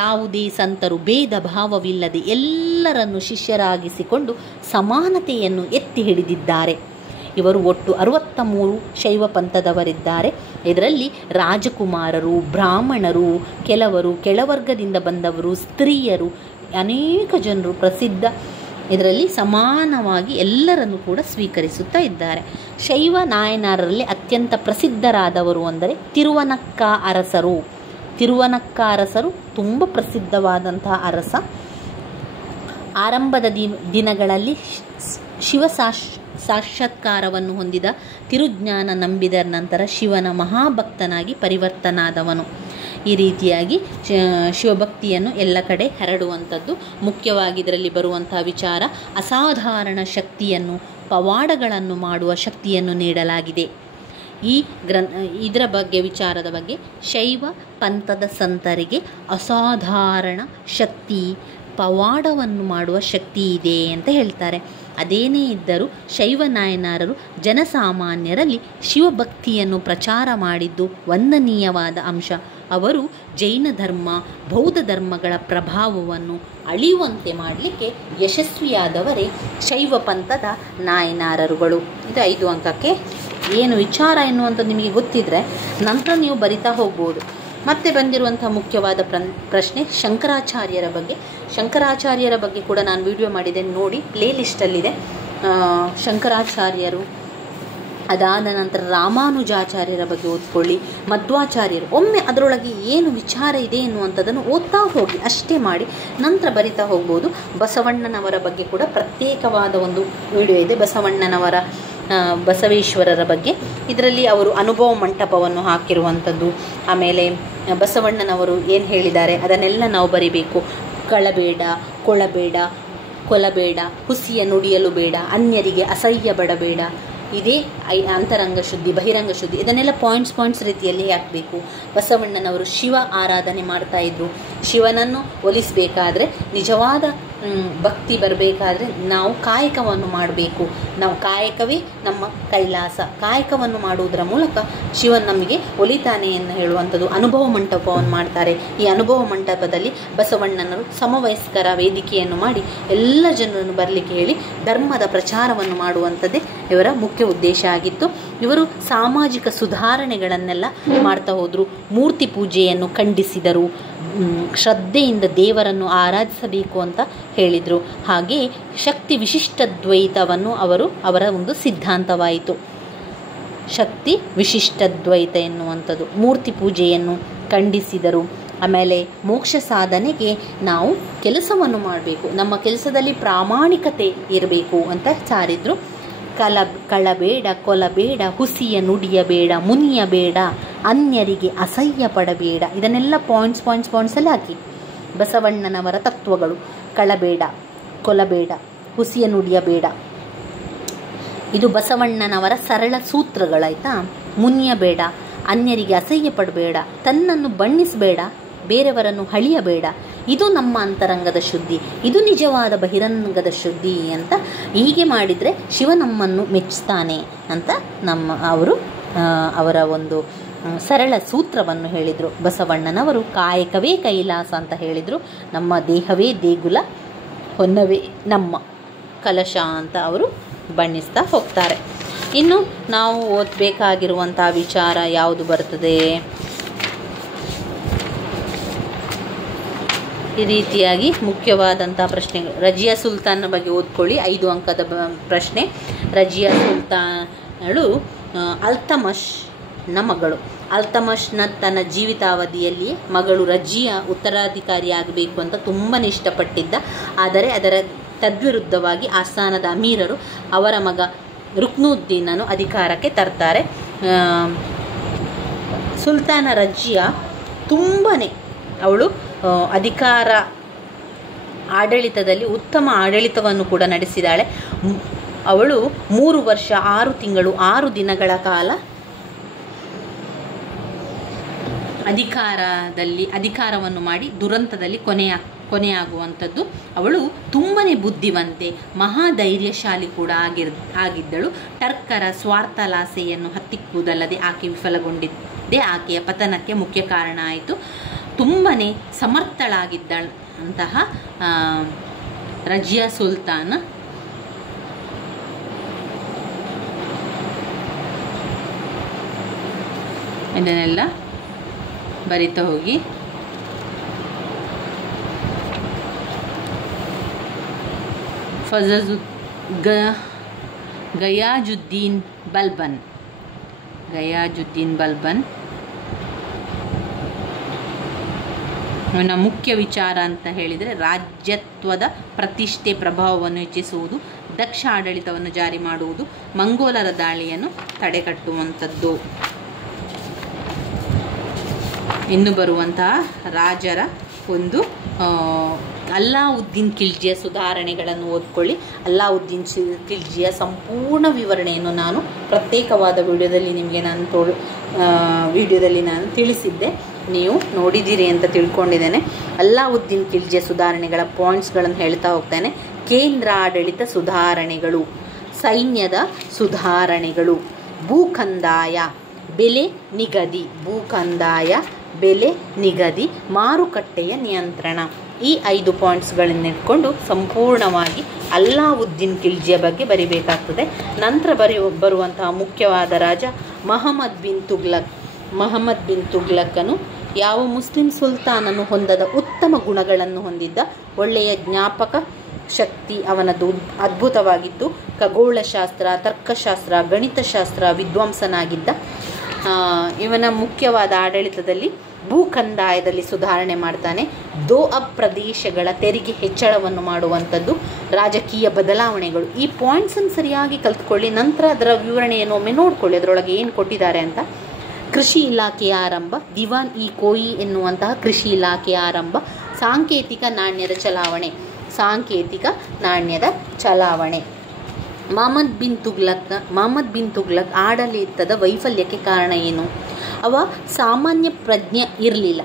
ಯಾವುದೇ ಸಂತರು ಭೇದ ಭಾವವಿಲ್ಲದೆ ಎಲ್ಲರನ್ನು ಶಿಷ್ಯರಾಗಿಸಿಕೊಂಡು ಸಮಾನತೆಯನ್ನು ಎತ್ತಿ ಹಿಡಿದಿದ್ದಾರೆ. ಇವರು ಒಟ್ಟು 63 ಶೈವ ಪಂಥದವರಿದ್ದಾರೆ. ಇದರಲ್ಲಿ ರಾಜಕುಮಾರರು, ಬ್ರಾಹ್ಮಣರು, ಕೆಲವರು ಕೆಳವರ್ಗದಿಂದ ಬಂದವರು, ಸ್ತ್ರೀಯರು, ಅನೇಕ ಜನರು ಪ್ರಸಿದ್ಧ ಇದರಲ್ಲಿ ಸಮಾನವಾಗಿ ಎಲ್ಲರನ್ನು ಕೂಡ ಸ್ವೀಕರಿಸುತ್ತಾ ಇದ್ದಾರೆ. ಶೈವ ನಾಯನಾರರಲ್ಲಿ ಅತ್ಯಂತ ಪ್ರಸಿದ್ಧರಾದವರು ಅಂದರೆ ತಿರುವನಕ್ಕ ಅರಸರು ತುಂಬ ಪ್ರಸಿದ್ಧವಾದಂತಹ ಅರಸ. ಆರಂಭದ ದಿನಗಳಲ್ಲಿ ಶಿವ ಸಾಕ್ಷಾತ್ಕಾರವನ್ನು ಹೊಂದಿದ ತಿರುಜ್ಞಾನ ನಂಬಿದ ನಂತರ ಶಿವನ ಮಹಾಭಕ್ತನಾಗಿ ಪರಿವರ್ತನಾದವನು. ಈ ರೀತಿಯಾಗಿ ಶಿವಭಕ್ತಿಯನ್ನು ಎಲ್ಲ ಕಡೆ ಹರಡುವಂಥದ್ದು. ಮುಖ್ಯವಾಗಿ ಇದರಲ್ಲಿ ಬರುವಂತಹ ವಿಚಾರ ಅಸಾಧಾರಣ ಶಕ್ತಿಯನ್ನು, ಪವಾಡಗಳನ್ನು ಮಾಡುವ ಶಕ್ತಿಯನ್ನು ನೀಡಲಾಗಿದೆ. ಇದರ ಬಗ್ಗೆ ವಿಚಾರದ ಬಗ್ಗೆ ಶೈವ ಪಂಥದ ಸಂತರಿಗೆ ಅಸಾಧಾರಣ ಶಕ್ತಿ, ಪವಾಡವನ್ನು ಮಾಡುವ ಶಕ್ತಿ ಇದೆ ಅಂತ ಹೇಳ್ತಾರೆ. ಅದೇನೇ ಇದ್ದರೂ ಶೈವ ನಾಯನಾರರು ಜನಸಾಮಾನ್ಯರಲ್ಲಿ ಶಿವಭಕ್ತಿಯನ್ನು ಪ್ರಚಾರ ಮಾಡಿದ್ದು ವಂದನೀಯವಾದ ಅಂಶ. ಅವರು ಜೈನ ಧರ್ಮ, ಬೌದ್ಧ ಧರ್ಮಗಳ ಪ್ರಭಾವವನ್ನು ಅಳಿಯುವಂತೆ ಮಾಡಲಿಕ್ಕೆ ಯಶಸ್ವಿಯಾದವರೇ ಶೈವ ಪಂಥದ ನಾಯನಾರರುಗಳು. ಇದು 5 ಅಂಕಕ್ಕೆ ಏನು ವಿಚಾರ ಎನ್ನುವಂಥದ್ದು ನಿಮಗೆ ಗೊತ್ತಿದ್ದರೆ ನಂತರ ನೀವು ಬರಿತಾ ಹೋಗ್ಬೋದು. ಮತ್ತೆ ಬಂದಿರುವಂಥ ಮುಖ್ಯವಾದ ಪ್ರಶ್ನೆ ಶಂಕರಾಚಾರ್ಯರ ಬಗ್ಗೆ. ಶಂಕರಾಚಾರ್ಯರ ಬಗ್ಗೆ ಕೂಡ ನಾನು ವಿಡಿಯೋ ಮಾಡಿದ್ದೇನೆ, ನೋಡಿ, ಪ್ಲೇ ಲಿಸ್ಟಲ್ಲಿದೆ. ಶಂಕರಾಚಾರ್ಯರು, ಅದಾದ ನಂತರ ರಾಮಾನುಜಾಚಾರ್ಯರ ಬಗ್ಗೆ ಓದ್ಕೊಳ್ಳಿ, ಮಧ್ವಾಚಾರ್ಯರು. ಒಮ್ಮೆ ಅದರೊಳಗೆ ಏನು ವಿಚಾರ ಇದೆ ಎನ್ನುವಂಥದ್ದನ್ನು ಓದ್ತಾ ಹೋಗಿ, ಅಷ್ಟೇ ಮಾಡಿ ನಂತರ ಬರಿತಾ ಹೋಗ್ಬೋದು. ಬಸವಣ್ಣನವರ ಬಗ್ಗೆ ಕೂಡ ಪ್ರತ್ಯೇಕವಾದ ಒಂದು ವಿಡಿಯೋ ಇದೆ. ಬಸವೇಶ್ವರರ ಬಗ್ಗೆ ಇದರಲ್ಲಿ ಅವರು ಅನುಭವ ಮಂಟಪವನ್ನು ಹಾಕಿರುವಂಥದ್ದು, ಆಮೇಲೆ ಬಸವಣ್ಣನವರು ಏನು ಹೇಳಿದ್ದಾರೆ ಅದನ್ನೆಲ್ಲ ನಾವು ಬರಿಬೇಕು. ಕಳಬೇಡ, ಕೊಲಬೇಡ, ಹುಸಿಯ ನುಡಿಯಲು ಬೇಡ, ಅನ್ಯರಿಗೆ ಅಸಹ್ಯ ಬಡಬೇಡ, ಇದೇ ಅಂತರಂಗ ಶುದ್ಧಿ, ಬಹಿರಂಗ ಶುದ್ಧಿ, ಇದನ್ನೆಲ್ಲ ಪಾಯಿಂಟ್ಸ್ ರೀತಿಯಲ್ಲಿ ಹಾಕಬೇಕು. ಬಸವಣ್ಣನವರು ಶಿವ ಆರಾಧನೆ ಮಾಡ್ತಾ ಇದ್ರು. ಶಿವನನ್ನು ಒಲಿಸಬೇಕಾದ್ರೆ, ನಿಜವಾದ ಭಕ್ತಿ ಬರಬೇಕಾದ್ರೆ ನಾವು ಕಾಯಕವನ್ನು ಮಾಡಬೇಕು. ನಾವು ಕಾಯಕವೇ ನಮ್ಮ ಕೈಲಾಸ. ಕಾಯಕವನ್ನು ಮಾಡುವುದರ ಮೂಲಕ ಶಿವನ್ ನಮಗೆ ಒಲಿತಾನೆ ಎಂದು ಹೇಳುವಂಥದ್ದು. ಅನುಭವ ಮಂಟಪವನ್ನು ಮಾಡ್ತಾರೆ. ಈ ಅನುಭವ ಮಂಟಪದಲ್ಲಿ ಬಸವಣ್ಣನವರು ಸಮವಯಸ್ಕರ ವೇದಿಕೆಯನ್ನು ಮಾಡಿ ಎಲ್ಲ ಜನರನ್ನು ಬರಲಿಕ್ಕೆ ಹೇಳಿ ಧರ್ಮದ ಪ್ರಚಾರವನ್ನು ಮಾಡುವಂಥದ್ದೇ ಇವರ ಮುಖ್ಯ ಉದ್ದೇಶ ಆಗಿತ್ತು. ಇವರು ಸಾಮಾಜಿಕ ಸುಧಾರಣೆಗಳನ್ನೆಲ್ಲ ಮಾಡ್ತಾ ಹೋದರು. ಮೂರ್ತಿ ಪೂಜೆಯನ್ನು ಖಂಡಿಸಿದರು. ಶ್ರದ್ಧೆಯಿಂದ ದೇವರನ್ನು ಆರಾಧಿಸಬೇಕು ಅಂತ ಹೇಳಿದರು. ಹಾಗೆ ಶಕ್ತಿ ವಿಶಿಷ್ಟ ದ್ವೈತವನ್ನು ಅವರ ಒಂದು ಸಿದ್ಧಾಂತವಾಯಿತು. ಶಕ್ತಿ ವಿಶಿಷ್ಟ ದ್ವೈತ ಎನ್ನುವಂಥದ್ದು. ಮೂರ್ತಿ ಪೂಜೆಯನ್ನು ಖಂಡಿಸಿದರು. ಆಮೇಲೆ ಮೋಕ್ಷ ಸಾಧನೆಗೆ ನಾವು ಕೆಲಸವನ್ನು ಮಾಡಬೇಕು, ನಮ್ಮ ಕೆಲಸದಲ್ಲಿ ಪ್ರಾಮಾಣಿಕತೆ ಇರಬೇಕು ಅಂತ ಸಾರಿದ್ರು. ಕಳಬೇಡ, ಕೊಲಬೇಡ, ಹುಸಿಯ ನುಡಿಯಬೇಡ, ಮುನಿಯಬೇಡ, ಅನ್ಯರಿಗೆ ಅಸಹ್ಯ ಪಡಬೇಡ. ಇದನ್ನೆಲ್ಲ ಪಾಯಿಂಟ್ಸಲ್ಲಿ ಹಾಕಿ. ಬಸವಣ್ಣನವರ ತತ್ವಗಳು: ಕಳಬೇಡ, ಕೊಲಬೇಡ, ಹುಸಿಯ ನುಡಿಯಬೇಡ. ಇದು ಬಸವಣ್ಣನವರ ಸರಳ ಸೂತ್ರಗಳಾಯ್ತಾ. ಮುನಿಯಬೇಡ, ಅನ್ಯರಿಗೆ ಅಸಹ್ಯ ಪಡಬೇಡ, ತನ್ನನ್ನು ಬಣ್ಣಿಸಬೇಡ, ಬೇರೆಯವರನ್ನು ಹಳಿಯಬೇಡ. ಇದು ನಮ್ಮ ಅಂತರಂಗದ ಶುದ್ಧಿ, ಇದು ನಿಜವಾದ ಬಹಿರಂಗದ ಶುದ್ಧಿ ಅಂತ. ಹೀಗೆ ಮಾಡಿದರೆ ಶಿವ ನಮ್ಮನ್ನು ಮೆಚ್ಚಿಸ್ತಾನೆ ಅಂತ ಅವರ ಒಂದು ಸರಳ ಸೂತ್ರವನ್ನು ಹೇಳಿದರು. ಬಸವಣ್ಣನವರು ಕಾಯಕವೇ ಕೈಲಾಸ ಅಂತ ಹೇಳಿದರು. ನಮ್ಮ ದೇಹವೇ ದೇಗುಲ, ಹೊನ್ನವೇ ನಮ್ಮ ಕಲಶ ಅಂತ ಅವರು ಬಣ್ಣಿಸ್ತಾ ಹೋಗ್ತಾರೆ. ಇನ್ನು ನಾವು ಓದಬೇಕಾಗಿರುವಂಥ ವಿಚಾರ ಯಾವುದು ಬರ್ತದೆ? ಈ ರೀತಿಯಾಗಿ ಮುಖ್ಯವಾದಂಥ ಪ್ರಶ್ನೆಗಳು. ರಜಿಯಾ ಸುಲ್ತಾನ್ನ ಬಗ್ಗೆ ಓದ್ಕೊಳ್ಳಿ, 5 ಅಂಕದ ಪ್ರಶ್ನೆ. ರಜಿಯಾ ಸುಲ್ತಾನಳು ಅಲ್ತಮಷ್ನ ಮಗಳು. ಅಲ್ತಮಷ್ನ ತನ್ನ ಜೀವಿತಾವಧಿಯಲ್ಲಿ ಮಗಳು ರಜಿಯಾ ಉತ್ತರಾಧಿಕಾರಿಯಾಗಬೇಕು ಅಂತ ತುಂಬಾ ಇಷ್ಟಪಟ್ಟಿದ್ದ. ಆದರೆ ಅದರ ತದ್ವಿರುದ್ಧವಾಗಿ ಆಸ್ಥಾನದ ಅಮೀರರು ಅವರ ಮಗ ರುಕ್ನುದ್ದೀನನ್ನು ಅಧಿಕಾರಕ್ಕೆ ತರ್ತಾರೆ. ಸುಲ್ತಾನ ರಜಿಯಾ ತುಂಬನೇ ಅವಳು ಅಧಿಕಾರ ಆಡಳಿತದಲ್ಲಿ ಉತ್ತಮ ಆಡಳಿತವನ್ನು ಕೂಡ ನಡೆಸಿದಾಳೆ. ಅವಳು 3 ವರ್ಷ 6 ತಿಂಗಳು 6 ದಿನಗಳ ಕಾಲ ಅಧಿಕಾರವನ್ನು ಮಾಡಿ ದುರಂತದಲ್ಲಿ ಕೊನೆಯಾಗುವಂಥದ್ದು. ಅವಳು ತುಂಬನೇ ಬುದ್ಧಿವಂತೆ, ಮಹಾಧೈರ್ಯಶಾಲಿ ಕೂಡ ಆಗಿದ್ದಳು. ಟರ್ಕರ ಸ್ವಾರ್ಥಲಾಸೆಯನ್ನು ಹತ್ತಿಕ್ಕುವುದಲ್ಲದೆ ಆಕೆ ವಿಫಲಗೊಂಡಿದ್ದೇ ಆಕೆಯ ಪತನಕ್ಕೆ ಮುಖ್ಯ ಕಾರಣ ಆಯಿತು. ತುಂಬನೇ ಸಮರ್ಥಳಾಗಿದ್ದಂತಹ ರಜಿಯಾ ಸುಲ್ತಾನ ಇದನ್ನೆಲ್ಲ ಬರಿತಾ ಹೋಗಿ. ಗಯಾಜುದ್ದೀನ್ ಬಲ್ಬನ್ ಅವನ ಮುಖ್ಯ ವಿಚಾರ ಅಂತ ಹೇಳಿದರೆ ರಾಜ್ಯತ್ವದ ಪ್ರತಿಷ್ಠೆ ಪ್ರಭಾವವನ್ನು ಹೆಚ್ಚಿಸುವುದು, ದಕ್ಷ ಆಡಳಿತವನ್ನು ಜಾರಿ ಮಾಡುವುದು, ಮಂಗೋಲರ ದಾಳಿಯನ್ನು ತಡೆಗಟ್ಟುವಂಥದ್ದು. ಇನ್ನು ಬರುವಂತಹ ರಾಜರ ಒಂದು ಅಲ್ಲಾವುದ್ದೀನ್ ಖಿಲ್ಜಿಯ ಸುಧಾರಣೆಗಳನ್ನು ಓದ್ಕೊಳ್ಳಿ. ಅಲ್ಲಾವುದ್ದೀನ್ ಖಿಲ್ಜಿಯ ಸಂಪೂರ್ಣ ವಿವರಣೆಯನ್ನು ನಾನು ಪ್ರತ್ಯೇಕವಾದ ವಿಡಿಯೋದಲ್ಲಿ ನಾನು ತಿಳಿಸಿದ್ದೆ. ನೀವು ನೋಡಿದ್ದೀರಿ ಅಂತ ತಿಳ್ಕೊಂಡಿದ್ದೇನೆ. ಅಲ್ಲಾವುದ್ದೀನ್ ಖಿಲ್ಜಿಯ ಸುಧಾರಣೆಗಳ ಪಾಯಿಂಟ್ಸ್ಗಳನ್ನು ಹೇಳ್ತಾ ಹೋಗ್ತೇನೆ. ಕೇಂದ್ರ ಆಡಳಿತ ಸುಧಾರಣೆಗಳು, ಸೈನ್ಯದ ಸುಧಾರಣೆಗಳು, ಭೂಕಂದಾಯ ಬೆಲೆ ನಿಗದಿ, ಮಾರುಕಟ್ಟೆಯ ನಿಯಂತ್ರಣ. ಈ 5 ಪಾಯಿಂಟ್ಸ್ಗಳನ್ನಿಟ್ಕೊಂಡು ಸಂಪೂರ್ಣವಾಗಿ ಅಲ್ಲಾವುದ್ದೀನ್ ಖಿಲ್ಜಿಯ ಬಗ್ಗೆ ಬರಿಬೇಕಾಗ್ತದೆ. ನಂತರ ಬರುವಂತಹ ಮುಖ್ಯವಾದ ರಾಜ ಮಹಮ್ಮದ್ ಬಿನ್ ತುಗ್ಲಕನು ಯಾವ ಮುಸ್ಲಿಂ ಸುಲ್ತಾನನು ಹೊಂದದ ಉತ್ತಮ ಗುಣಗಳನ್ನು ಹೊಂದಿದ್ದ. ಒಳ್ಳೆಯ ಜ್ಞಾಪಕ ಶಕ್ತಿ ಅವನದು ಅದ್ಭುತವಾಗಿತ್ತು. ಖಗೋಳಶಾಸ್ತ್ರ, ತರ್ಕಶಾಸ್ತ್ರ, ಗಣಿತಶಾಸ್ತ್ರ ವಿದ್ವಾಂಸನಾಗಿದ್ದ. ಇವನ ಮುಖ್ಯವಾದ ಆಡಳಿತದಲ್ಲಿ ಭೂಕಂದಾಯದಲ್ಲಿ ಸುಧಾರಣೆ ಮಾಡ್ತಾನೆ. ದೋಅಬ್ ಪ್ರದೇಶಗಳ ತೆರಿಗೆ ಹೆಚ್ಚಳವನ್ನು ಮಾಡುವಂಥದ್ದು, ರಾಜಕೀಯ ಬದಲಾವಣೆಗಳು. ಈ ಪಾಯಿಂಟ್ಸನ್ನು ಸರಿಯಾಗಿ ಕಲ್ತ್ಕೊಳ್ಳಿ. ನಂತರ ಅದರ ವಿವರಣೆಯನ್ನು ಒಮ್ಮೆ ನೋಡ್ಕೊಳ್ಳಿ, ಅದರೊಳಗೆ ಏನು ಕೊಟ್ಟಿದ್ದಾರೆ ಅಂತ. ಕೃಷಿ ಇಲಾಖೆಯ ಆರಂಭ, ದಿವಾನ್ ಇ ಕೋಯಿ ಎನ್ನುವಂತಹ ಕೃಷಿ ಇಲಾಖೆಯ ಆರಂಭ. ಸಾಂಕೇತಿಕ ನಾಣ್ಯದ ಚಲಾವಣೆ. ಮಹಮ್ಮದ್ ಬಿನ್ ತುಗ್ಲಕ್ ಆಡಳಿತದ ವೈಫಲ್ಯಕ್ಕೆ ಕಾರಣ ಏನು? ಅವ ಸಾಮಾನ್ಯ ಪ್ರಜ್ಞೆ ಇರಲಿಲ್ಲ.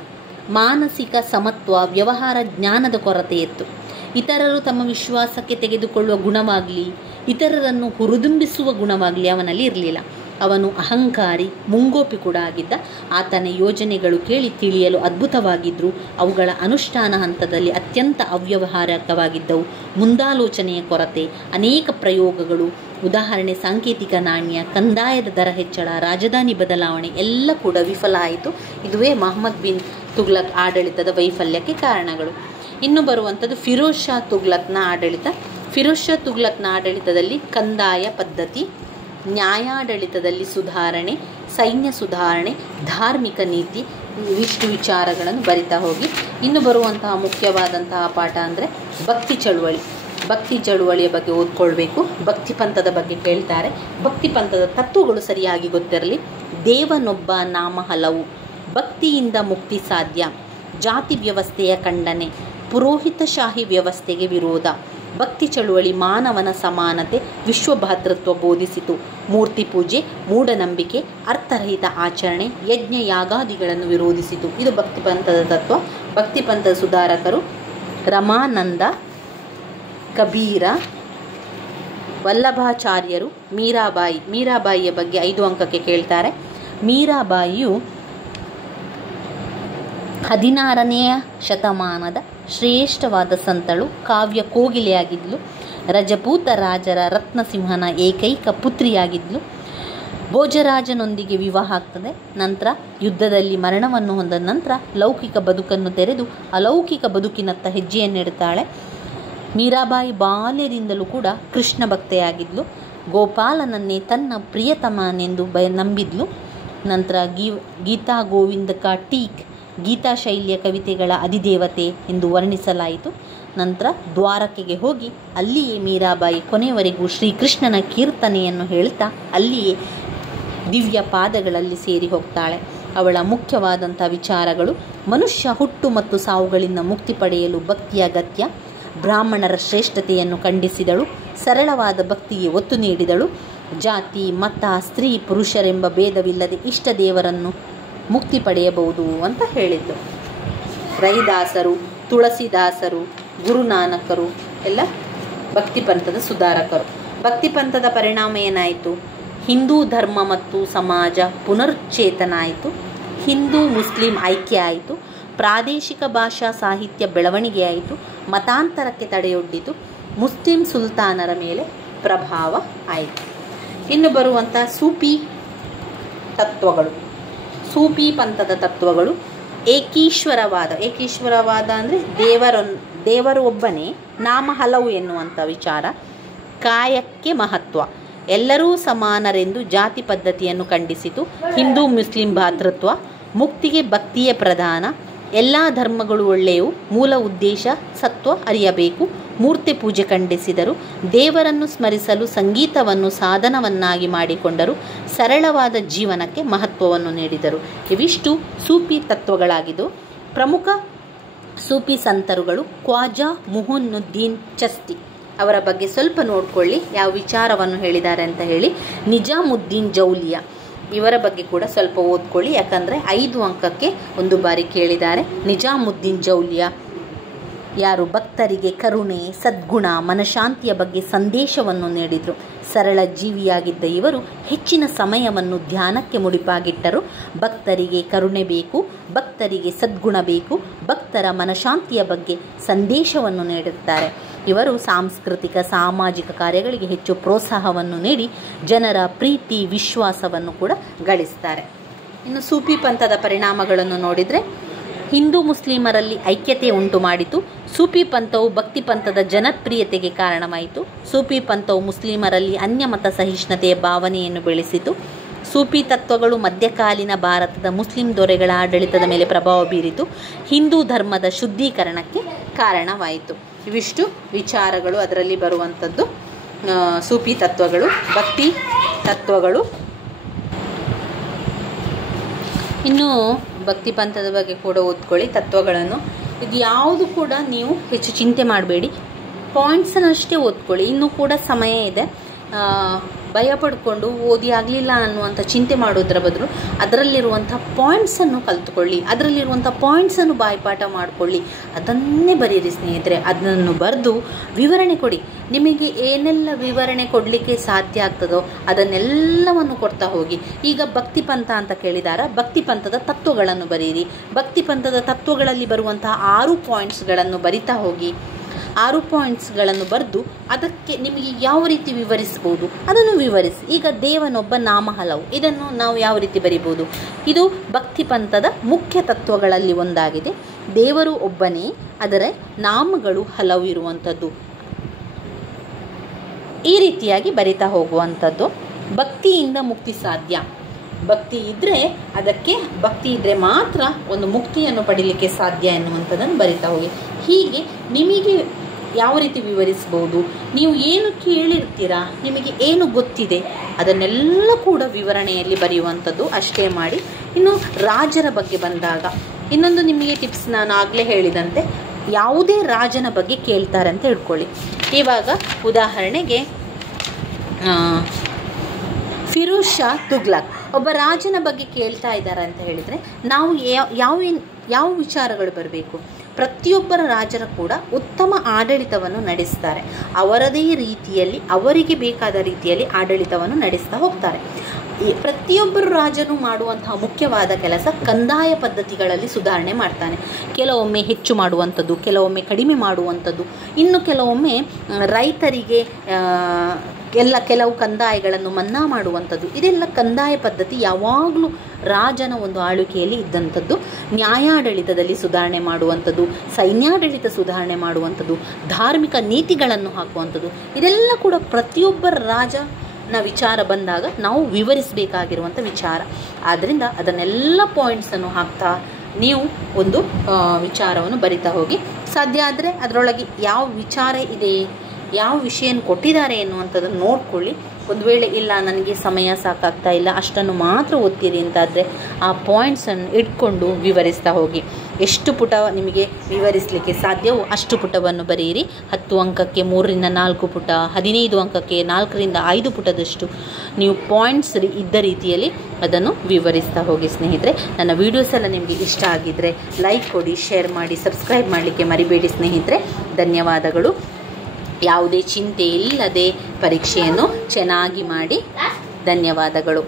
ಮಾನಸಿಕ ಸಮತ್ವ, ವ್ಯವಹಾರ ಜ್ಞಾನದ ಕೊರತೆ ಇತ್ತು. ಇತರರು ತಮ್ಮ ವಿಶ್ವಾಸಕ್ಕೆ ತೆಗೆದುಕೊಳ್ಳುವ ಗುಣವಾಗಲಿ, ಇತರರನ್ನು ಹುರಿದುಂಬಿಸುವ ಗುಣವಾಗಲಿ ಅವನಲ್ಲಿ ಇರಲಿಲ್ಲ. ಅವನು ಅಹಂಕಾರಿ, ಮುಂಗೋಪಿ ಕೂಡ ಆಗಿದ್ದ. ಆತನ ಯೋಜನೆಗಳು ಕೇಳಿ ತಿಳಿಯಲು ಅದ್ಭುತವಾಗಿದ್ದರೂ ಅವುಗಳ ಅನುಷ್ಠಾನ ಹಂತದಲ್ಲಿ ಅತ್ಯಂತ ಅವ್ಯವಹಾರಕವಾಗಿದ್ದವು. ಮುಂದಾಲೋಚನೆಯ ಕೊರತೆ, ಅನೇಕ ಪ್ರಯೋಗಗಳು, ಉದಾಹರಣೆ ಸಾಂಕೇತಿಕ ನಾಣ್ಯ, ಕಂದಾಯದ ದರ ಹೆಚ್ಚಳ, ರಾಜಧಾನಿ ಬದಲಾವಣೆ ಎಲ್ಲ ಕೂಡ ವಿಫಲ ಆಯಿತು. ಇದುವೇ ಮಹಮ್ಮದ್ ಬಿನ್ ತುಘಲಕ್ ಆಡಳಿತದ ವೈಫಲ್ಯಕ್ಕೆ ಕಾರಣಗಳು. ಇನ್ನು ಬರುವಂಥದ್ದು ಫಿರೋಜ್ ಶಾ ತುಘಲಕ್ನ ಆಡಳಿತ. ಫಿರೋಜ್ ಶಾ ತುಘಲಕ್ನ ಆಡಳಿತದಲ್ಲಿ ಕಂದಾಯ ಪದ್ಧತಿ, ನ್ಯಾಯಾಡಳಿತದಲ್ಲಿ ಸುಧಾರಣೆ, ಸೈನ್ಯ ಸುಧಾರಣೆ, ಧಾರ್ಮಿಕ ನೀತಿ, ಇವಿಷ್ಟು ವಿಚಾರಗಳನ್ನು ಬರಿತಾ ಹೋಗಿ. ಇನ್ನು ಬರುವಂತಹ ಮುಖ್ಯವಾದಂತಹ ಪಾಠ ಅಂದರೆ ಭಕ್ತಿ ಚಳುವಳಿ. ಭಕ್ತಿ ಚಳುವಳಿಯ ಬಗ್ಗೆ ಓದ್ಕೊಳ್ಬೇಕು. ಭಕ್ತಿ ಪಂಥದ ಬಗ್ಗೆ ಕೇಳ್ತಾರೆ. ಭಕ್ತಿ ಪಂಥದ ತತ್ವಗಳು ಸರಿಯಾಗಿ ಗೊತ್ತಿರಲಿ. ದೇವನೊಬ್ಬ ನಾಮ ಹಲವು, ಭಕ್ತಿಯಿಂದ ಮುಕ್ತಿ ಸಾಧ್ಯ, ಜಾತಿ ವ್ಯವಸ್ಥೆಯ ಖಂಡನೆ, ಪುರೋಹಿತಶಾಹಿ ವ್ಯವಸ್ಥೆಗೆ ವಿರೋಧ, ಭಕ್ತಿ ಚಳುವಳಿ ಮಾನವನ ಸಮಾನತೆ, ವಿಶ್ವಭಾತೃತ್ವ ಬೋಧಿಸಿತು, ಮೂರ್ತಿ ಪೂಜೆ, ಮೂಢನಂಬಿಕೆ, ಅರ್ಥರಹಿತ ಆಚರಣೆ, ಯಜ್ಞ ಯಾಗಾದಿಗಳನ್ನು ವಿರೋಧಿಸಿತು. ಇದು ಭಕ್ತಿ ಪಂಥದ ತತ್ವ. ಭಕ್ತಿ ಪಂಥದ ಸುಧಾರಕರು ರಮಾನಂದ, ಕಬೀರ, ವಲ್ಲಭಾಚಾರ್ಯರು, ಮೀರಾಬಾಯಿ. ಮೀರಾಬಾಯಿಯ ಬಗ್ಗೆ 5 ಅಂಕಕ್ಕೆ ಕೇಳ್ತಾರೆ. ಮೀರಾಬಾಯಿಯು 16ನೆಯ ಶತಮಾನದ ಶ್ರೇಷ್ಠವಾದ ಸಂತಳು, ಕಾವ್ಯ ಕೋಗಿಲೆಯಾಗಿದ್ಲು, ರಜಪೂತ ರಾಜರ ರತ್ನಸಿಂಹನ ಏಕೈಕ ಪುತ್ರಿಯಾಗಿದ್ಲು. ಭೋಜರಾಜನೊಂದಿಗೆ ವಿವಾಹ ಆಗ್ತದೆ. ನಂತರ ಯುದ್ಧದಲ್ಲಿ ಮರಣವನ್ನು ಹೊಂದ ನಂತರ ಲೌಕಿಕ ಬದುಕನ್ನು ತೆರೆದು ಅಲೌಕಿಕ ಬದುಕಿನತ್ತ ಹೆಜ್ಜೆಯನ್ನಿಡುತ್ತಾಳೆ. ಮೀರಾಬಾಯಿ ಬಾಲ್ಯದಿಂದಲೂ ಕೂಡ ಕೃಷ್ಣ ಭಕ್ತೆಯಾಗಿದ್ಲು. ಗೋಪಾಲನನ್ನೇ ತನ್ನ ಪ್ರಿಯತಮನೆಂದು ನಂಬಿದ್ಲು. ನಂತರ ಗೀತಾ ಗೋವಿಂದ ಕಾ ಟೀಕ್, ಗೀತಾ ಶೈಲಿಯ ಕವಿತೆಗಳ ಅಧಿದೇವತೆ ಎಂದು ವರ್ಣಿಸಲಾಯಿತು. ನಂತರ ದ್ವಾರಕೆಗೆ ಹೋಗಿ ಅಲ್ಲಿಯೇ ಮೀರಾಬಾಯಿ ಕೊನೆಯವರೆಗೂ ಶ್ರೀಕೃಷ್ಣನ ಕೀರ್ತನೆಯನ್ನು ಹೇಳುತ್ತಾ ಅಲ್ಲಿಯೇ ದಿವ್ಯ ಪಾದಗಳಲ್ಲಿ ಸೇರಿ ಹೋಗ್ತಾಳೆ. ಅವಳ ಮುಖ್ಯವಾದಂಥ ವಿಚಾರಗಳು: ಮನುಷ್ಯ ಹುಟ್ಟು ಮತ್ತು ಸಾವುಗಳಿಂದ ಮುಕ್ತಿ ಪಡೆಯಲು ಭಕ್ತಿಯ ಅಗತ್ಯ, ಬ್ರಾಹ್ಮಣರ ಶ್ರೇಷ್ಠತೆಯನ್ನು ಖಂಡಿಸಿದಳು, ಸರಳವಾದ ಭಕ್ತಿಗೆ ಒತ್ತು ನೀಡಿದಳು, ಜಾತಿ ಮತ ಸ್ತ್ರೀ ಪುರುಷರೆಂಬ ಭೇದವಿಲ್ಲದೆ ಇಷ್ಟ ದೇವರನ್ನು ಮುಕ್ತಿ ಪಡೆಯಬಹುದು ಅಂತ ಹೇಳಿದ್ದು. ರೈದಾಸರು, ತುಳಸಿದಾಸರು, ಗುರುನಾನಕರು ಎಲ್ಲ ಭಕ್ತಿ ಪಂಥದ ಸುಧಾರಕರು. ಭಕ್ತಿ ಪಂಥದ ಪರಿಣಾಮ ಏನಾಯಿತು? ಹಿಂದೂ ಧರ್ಮ ಮತ್ತು ಸಮಾಜ ಪುನರುಚ್ಚೇತನ ಆಯಿತು, ಹಿಂದೂ ಮುಸ್ಲಿಂ ಐಕ್ಯ ಆಯಿತು, ಪ್ರಾದೇಶಿಕ ಭಾಷಾ ಸಾಹಿತ್ಯ ಬೆಳವಣಿಗೆ ಆಯಿತು, ಮತಾಂತರಕ್ಕೆ ತಡೆಯೊಡ್ಡಿತು, ಮುಸ್ಲಿಂ ಸುಲ್ತಾನರ ಮೇಲೆ ಪ್ರಭಾವ ಆಯಿತು. ಇನ್ನು ಬರುವಂಥ ಸೂಫಿ ತತ್ವಗಳು. ಸೂಫಿ ಪಂಥದ ತತ್ವಗಳು: ಏಕೀಶ್ವರವಾದ. ಏಕೀಶ್ವರವಾದ ಅಂದರೆ ದೇವರು ಒಬ್ಬನೇ, ನಾಮ ಹಲವು ಎನ್ನುವಂಥ ವಿಚಾರ. ಕಾಯಕ್ಕೆ ಮಹತ್ವ, ಎಲ್ಲರೂ ಸಮಾನರೆಂದು ಜಾತಿ ಪದ್ಧತಿಯನ್ನು ಖಂಡಿಸಿತು. ಹಿಂದೂ ಮುಸ್ಲಿಂ ಭ್ರಾತೃತ್ವ, ಮುಕ್ತಿಗೆ ಭಕ್ತಿಯೇ ಪ್ರಧಾನ, ಎಲ್ಲ ಧರ್ಮಗಳು ಒಳ್ಳೆಯವು, ಮೂಲ ಉದ್ದೇಶ ಸತ್ವ ಅರಿಯಬೇಕು, ಮೂರ್ತಿ ಪೂಜೆ ಖಂಡಿಸಿದರು. ದೇವರನ್ನು ಸ್ಮರಿಸಲು ಸಂಗೀತವನ್ನು ಸಾಧನವನ್ನಾಗಿ ಮಾಡಿಕೊಂಡರು. ಸರಳವಾದ ಜೀವನಕ್ಕೆ ಮಹತ್ವವನ್ನು ನೀಡಿದರು. ಇವಿಷ್ಟು ಸೂಫಿ ತತ್ವಗಳಾಗಿದ್ದು. ಪ್ರಮುಖ ಸೂಫಿ ಸಂತರುಗಳು: ಖ್ವಾಜಾ ಮುಹಿನುದ್ದೀನ್ ಚಿಶ್ತಿ ಅವರ ಬಗ್ಗೆ ಸ್ವಲ್ಪ ನೋಡ್ಕೊಳ್ಳಿ, ಯಾವ ವಿಚಾರವನ್ನು ಹೇಳಿದ್ದಾರೆ ಅಂತ ಹೇಳಿ. ನಿಜಾಮುದ್ದೀನ್ ಜೌಲಿಯಾ ಇವರ ಬಗ್ಗೆ ಕೂಡ ಸ್ವಲ್ಪ ಓದ್ಕೊಳ್ಳಿ, ಯಾಕಂದರೆ 5 ಅಂಕಕ್ಕೆ ಒಂದು ಬಾರಿ ಕೇಳಿದ್ದಾರೆ. ನಿಜಾಮುದ್ದೀನ್ ಜೌಲಿಯಾ ಯಾರು? ಭಕ್ತರಿಗೆ ಕರುಣೆ, ಸದ್ಗುಣ, ಮನಶಾಂತಿಯ ಬಗ್ಗೆ ಸಂದೇಶವನ್ನು ನೀಡಿದರು. ಸರಳ ಜೀವಿಯಾಗಿದ್ದ ಇವರು ಹೆಚ್ಚಿನ ಸಮಯವನ್ನು ಧ್ಯಾನಕ್ಕೆ ಮುಡಿಪಾಗಿಟ್ಟರು. ಭಕ್ತರಿಗೆ ಕರುಣೆ ಬೇಕು, ಭಕ್ತರಿಗೆ ಸದ್ಗುಣ ಬೇಕು, ಭಕ್ತರ ಮನಶಾಂತಿಯ ಬಗ್ಗೆ ಸಂದೇಶವನ್ನು ನೀಡುತ್ತಾರೆ. ಇವರು ಸಾಂಸ್ಕೃತಿಕ ಸಾಮಾಜಿಕ ಕಾರ್ಯಗಳಿಗೆ ಹೆಚ್ಚು ಪ್ರೋತ್ಸಾಹವನ್ನು ನೀಡಿ ಜನರ ಪ್ರೀತಿ ವಿಶ್ವಾಸವನ್ನು ಕೂಡ ಗಳಿಸ್ತಾರೆ. ಇನ್ನು ಸೂಫಿ ಪಂಥದ ಪರಿಣಾಮಗಳನ್ನು ನೋಡಿದರೆ, ಹಿಂದೂ ಮುಸ್ಲಿಮರಲ್ಲಿ ಐಕ್ಯತೆ ಉಂಟು ಮಾಡಿತು. ಸೂಫಿ ಪಂಥವು ಭಕ್ತಿ ಪಂಥದ ಜನಪ್ರಿಯತೆಗೆ ಕಾರಣವಾಯಿತು. ಸೂಫಿ ಪಂಥವು ಮುಸ್ಲಿಮರಲ್ಲಿ ಅನ್ಯಮತ ಸಹಿಷ್ಣುತೆಯ ಭಾವನೆಯನ್ನು ಬೆಳೆಸಿತು. ಸೂಫಿ ತತ್ವಗಳು ಮಧ್ಯಕಾಲೀನ ಭಾರತದ ಮುಸ್ಲಿಂ ದೊರೆಗಳ ಆಡಳಿತದ ಮೇಲೆ ಪ್ರಭಾವ ಬೀರಿತು. ಹಿಂದೂ ಧರ್ಮದ ಶುದ್ಧೀಕರಣಕ್ಕೆ ಕಾರಣವಾಯಿತು. ಇವಿಷ್ಟು ವಿಚಾರಗಳು ಅದರಲ್ಲಿ ಬರುವಂಥದ್ದು ಸೂಫಿ ತತ್ವಗಳು, ಭಕ್ತಿ ತತ್ವಗಳು. ಇನ್ನು ಭಕ್ತಿ ಪಂಥದ ಬಗ್ಗೆ ಕೂಡ ಓದ್ಕೊಳ್ಳಿ ತತ್ವಗಳನ್ನು. ಇದು ಯಾವುದು ಕೂಡ ನೀವು ಹೆಚ್ಚು ಚಿಂತೆ ಮಾಡಬೇಡಿ, ಪಾಯಿಂಟ್ಸನ್ನಷ್ಟೇ ಓದ್ಕೊಳ್ಳಿ. ಇನ್ನೂ ಕೂಡ ಸಮಯ ಇದೆ. ಭಯ ಪಡ್ಕೊಂಡು ಓದಿ ಆಗಲಿಲ್ಲ ಅನ್ನುವಂಥ ಚಿಂತೆ ಮಾಡೋದ್ರ ಬದಲು ಅದರಲ್ಲಿರುವಂಥ ಪಾಯಿಂಟ್ಸನ್ನು ಕಲ್ತ್ಕೊಳ್ಳಿ, ಅದರಲ್ಲಿರುವಂಥ ಪಾಯಿಂಟ್ಸನ್ನು ಬಾಯ್ಪಾಠ ಮಾಡಿಕೊಳ್ಳಿ, ಅದನ್ನೇ ಬರೀರಿ ಸ್ನೇಹಿತರೆ. ಅದನ್ನು ಬರೆದು ವಿವರಣೆ ಕೊಡಿ. ನಿಮಗೆ ಏನೆಲ್ಲ ವಿವರಣೆ ಕೊಡಲಿಕ್ಕೆ ಸಾಧ್ಯ ಆಗ್ತದೋ ಅದನ್ನೆಲ್ಲವನ್ನು ಕೊಡ್ತಾ ಹೋಗಿ. ಈಗ ಭಕ್ತಿ ಪಂಥ ಅಂತ ಕೇಳಿದಾರ, ಭಕ್ತಿ ಪಂಥದ ತತ್ವಗಳನ್ನು ಬರೀರಿ. ಭಕ್ತಿ ಪಂಥದ ತತ್ವಗಳಲ್ಲಿ ಬರುವಂತಹ 6 ಪಾಯಿಂಟ್ಸ್ಗಳನ್ನು ಬರಿತಾ ಹೋಗಿ. 6 ಪಾಯಿಂಟ್ಸ್ಗಳನ್ನು ಬರೆದು ಅದಕ್ಕೆ ನಿಮಗೆ ಯಾವ ರೀತಿ ವಿವರಿಸ್ಬೋದು ಅದನ್ನು ವಿವರಿಸಿ. ಈಗ ದೇವನೊಬ್ಬ ನಾಮ ಹಲವು, ಇದನ್ನು ನಾವು ಯಾವ ರೀತಿ ಬರಿಬೋದು? ಇದು ಭಕ್ತಿ ಪಂಥದ ಮುಖ್ಯ ತತ್ವಗಳಲ್ಲಿ ಒಂದಾಗಿದೆ. ದೇವರು ಒಬ್ಬನೇ, ಆದರೆ ನಾಮಗಳು ಹಲವು ಇರುವಂಥದ್ದು. ಈ ರೀತಿಯಾಗಿ ಬರಿತಾ ಹೋಗುವಂಥದ್ದು. ಭಕ್ತಿಯಿಂದ ಮುಕ್ತಿ ಸಾಧ್ಯ. ಭಕ್ತಿ ಇದ್ದರೆ ಮಾತ್ರ ಒಂದು ಮುಕ್ತಿಯನ್ನು ಪಡೀಲಿಕ್ಕೆ ಸಾಧ್ಯ ಎನ್ನುವಂಥದ್ದನ್ನು ಬರಿತಾ ಹೋಗಿ. ಹೀಗೆ ನಿಮಗೆ ಯಾವ ರೀತಿ ವಿವರಿಸ್ಬೋದು, ನೀವು ಏನು ಕೇಳಿರ್ತೀರಾ, ನಿಮಗೆ ಏನು ಗೊತ್ತಿದೆ ಅದನ್ನೆಲ್ಲ ಕೂಡ ವಿವರಣೆಯಲ್ಲಿ ಬರೆಯುವಂಥದ್ದು. ಅಷ್ಟೇ ಮಾಡಿ. ಇನ್ನು ರಾಜರ ಬಗ್ಗೆ ಬಂದಾಗ ಇನ್ನೊಂದು ನಿಮಗೆ ಟಿಪ್ಸ್ ನಾನು ಆಗಲೇ ಹೇಳಿದಂತೆ, ಯಾವುದೇ ರಾಜನ ಬಗ್ಗೆ ಕೇಳ್ತಾರೆ ಅಂತ ಹೇಳ್ಕೊಳ್ಳಿ. ಇವಾಗ ಉದಾಹರಣೆಗೆ ಫಿರೋಜ್ ಶಾ ತುಘಲಕ್ ಒಬ್ಬ ರಾಜನ ಬಗ್ಗೆ ಕೇಳ್ತಾ ಇದ್ದಾರೆ ಅಂತ ಹೇಳಿದರೆ ನಾವು ಯಾವ ವಿಚಾರಗಳು ಬರಬೇಕು? ಪ್ರತಿಯೊಬ್ಬರ ರಾಜರು ಕೂಡ ಉತ್ತಮ ಆಡಳಿತವನ್ನು ನಡೆಸ್ತಾರೆ. ಅವರದೇ ರೀತಿಯಲ್ಲಿ, ಅವರಿಗೆ ಬೇಕಾದ ರೀತಿಯಲ್ಲಿ ಆಡಳಿತವನ್ನು ನಡೆಸ್ತಾ ಹೋಗ್ತಾರೆ. ಪ್ರತಿಯೊಬ್ಬರು ರಾಜನು ಮಾಡುವಂತಹ ಮುಖ್ಯವಾದ ಕೆಲಸ ಕಂದಾಯ ಪದ್ಧತಿಗಳಲ್ಲಿ ಸುಧಾರಣೆ ಮಾಡ್ತಾನೆ. ಕೆಲವೊಮ್ಮೆ ಹೆಚ್ಚು ಮಾಡುವಂಥದ್ದು, ಕೆಲವೊಮ್ಮೆ ಕಡಿಮೆ ಮಾಡುವಂಥದ್ದು, ಇನ್ನು ಕೆಲವೊಮ್ಮೆ ರೈತರಿಗೆ ಕೆಲವು ಕಂದಾಯಗಳನ್ನು ಮನ್ನಾ ಮಾಡುವಂಥದ್ದು. ಇದೆಲ್ಲ ಕಂದಾಯ ಪದ್ಧತಿ ಯಾವಾಗಲೂ ರಾಜನ ಒಂದು ಆಳ್ವಿಕೆಯಲ್ಲಿ ಇದ್ದಂಥದ್ದು. ನ್ಯಾಯಾಡಳಿತದಲ್ಲಿ ಸುಧಾರಣೆ ಮಾಡುವಂಥದ್ದು, ಸೈನ್ಯಾಡಳಿತ ಸುಧಾರಣೆ ಮಾಡುವಂಥದ್ದು, ಧಾರ್ಮಿಕ ನೀತಿಗಳನ್ನು ಹಾಕುವಂಥದ್ದು, ಇದೆಲ್ಲ ಕೂಡ ಪ್ರತಿಯೊಬ್ಬರ ರಾಜನ ವಿಚಾರ ಬಂದಾಗ ನಾವು ವಿವರಿಸಬೇಕಾಗಿರುವಂಥ ವಿಚಾರ. ಆದ್ದರಿಂದ ಅದನ್ನೆಲ್ಲ ಪಾಯಿಂಟ್ಸನ್ನು ಹಾಕ್ತಾ ನೀವು ಒಂದು ವಿಚಾರವನ್ನು ಬರಿತಾ ಹೋಗಿ. ಸಾಧ್ಯ ಆದರೆ ಅದರೊಳಗೆ ಯಾವ ವಿಚಾರ ಇದೆ, ಯಾವ ವಿಷಯನ ಕೊಟ್ಟಿದ್ದಾರೆ ಎನ್ನುವಂಥದ್ದನ್ನು ನೋಡ್ಕೊಳ್ಳಿ. ಒಂದು ವೇಳೆ ಇಲ್ಲ ನನಗೆ ಸಮಯ ಸಾಕಾಗ್ತಾ ಇಲ್ಲ, ಅಷ್ಟನ್ನು ಮಾತ್ರ ಓದ್ತೀರಿ ಅಂತಾದರೆ ಆ ಪಾಯಿಂಟ್ಸನ್ನು ಇಟ್ಕೊಂಡು ವಿವರಿಸ್ತಾ ಹೋಗಿ. ಎಷ್ಟು ಪುಟ ನಿಮಗೆ ವಿವರಿಸಲಿಕ್ಕೆ ಸಾಧ್ಯವೋ ಅಷ್ಟು ಪುಟವನ್ನು ಬರೆಯಿರಿ. 10 ಅಂಕಕ್ಕೆ 3ರಿಂದ 4 ಪುಟ, 15 ಅಂಕಕ್ಕೆ 4ರಿಂದ 5 ಪುಟದಷ್ಟು ನೀವು ಪಾಯಿಂಟ್ಸ್ ಇದ್ದ ರೀತಿಯಲ್ಲಿ ಅದನ್ನು ವಿವರಿಸ್ತಾ ಹೋಗಿ. ಸ್ನೇಹಿತರೆ, ನನ್ನ ವೀಡಿಯೋಸ್ ಎಲ್ಲ ನಿಮಗೆ ಇಷ್ಟ ಆಗಿದ್ದರೆ ಲೈಕ್ ಕೊಡಿ, ಶೇರ್ ಮಾಡಿ, ಸಬ್ಸ್ಕ್ರೈಬ್ ಮಾಡಲಿಕ್ಕೆ ಮರಿಬೇಡಿ ಸ್ನೇಹಿತರೆ. ಧನ್ಯವಾದಗಳು. ಯಾವುದೇ ಚಿಂತೆ ಇಲ್ಲದೆ ಪರೀಕ್ಷೆಯನ್ನು ಚೆನ್ನಾಗಿ ಮಾಡಿ. ಧನ್ಯವಾದಗಳು.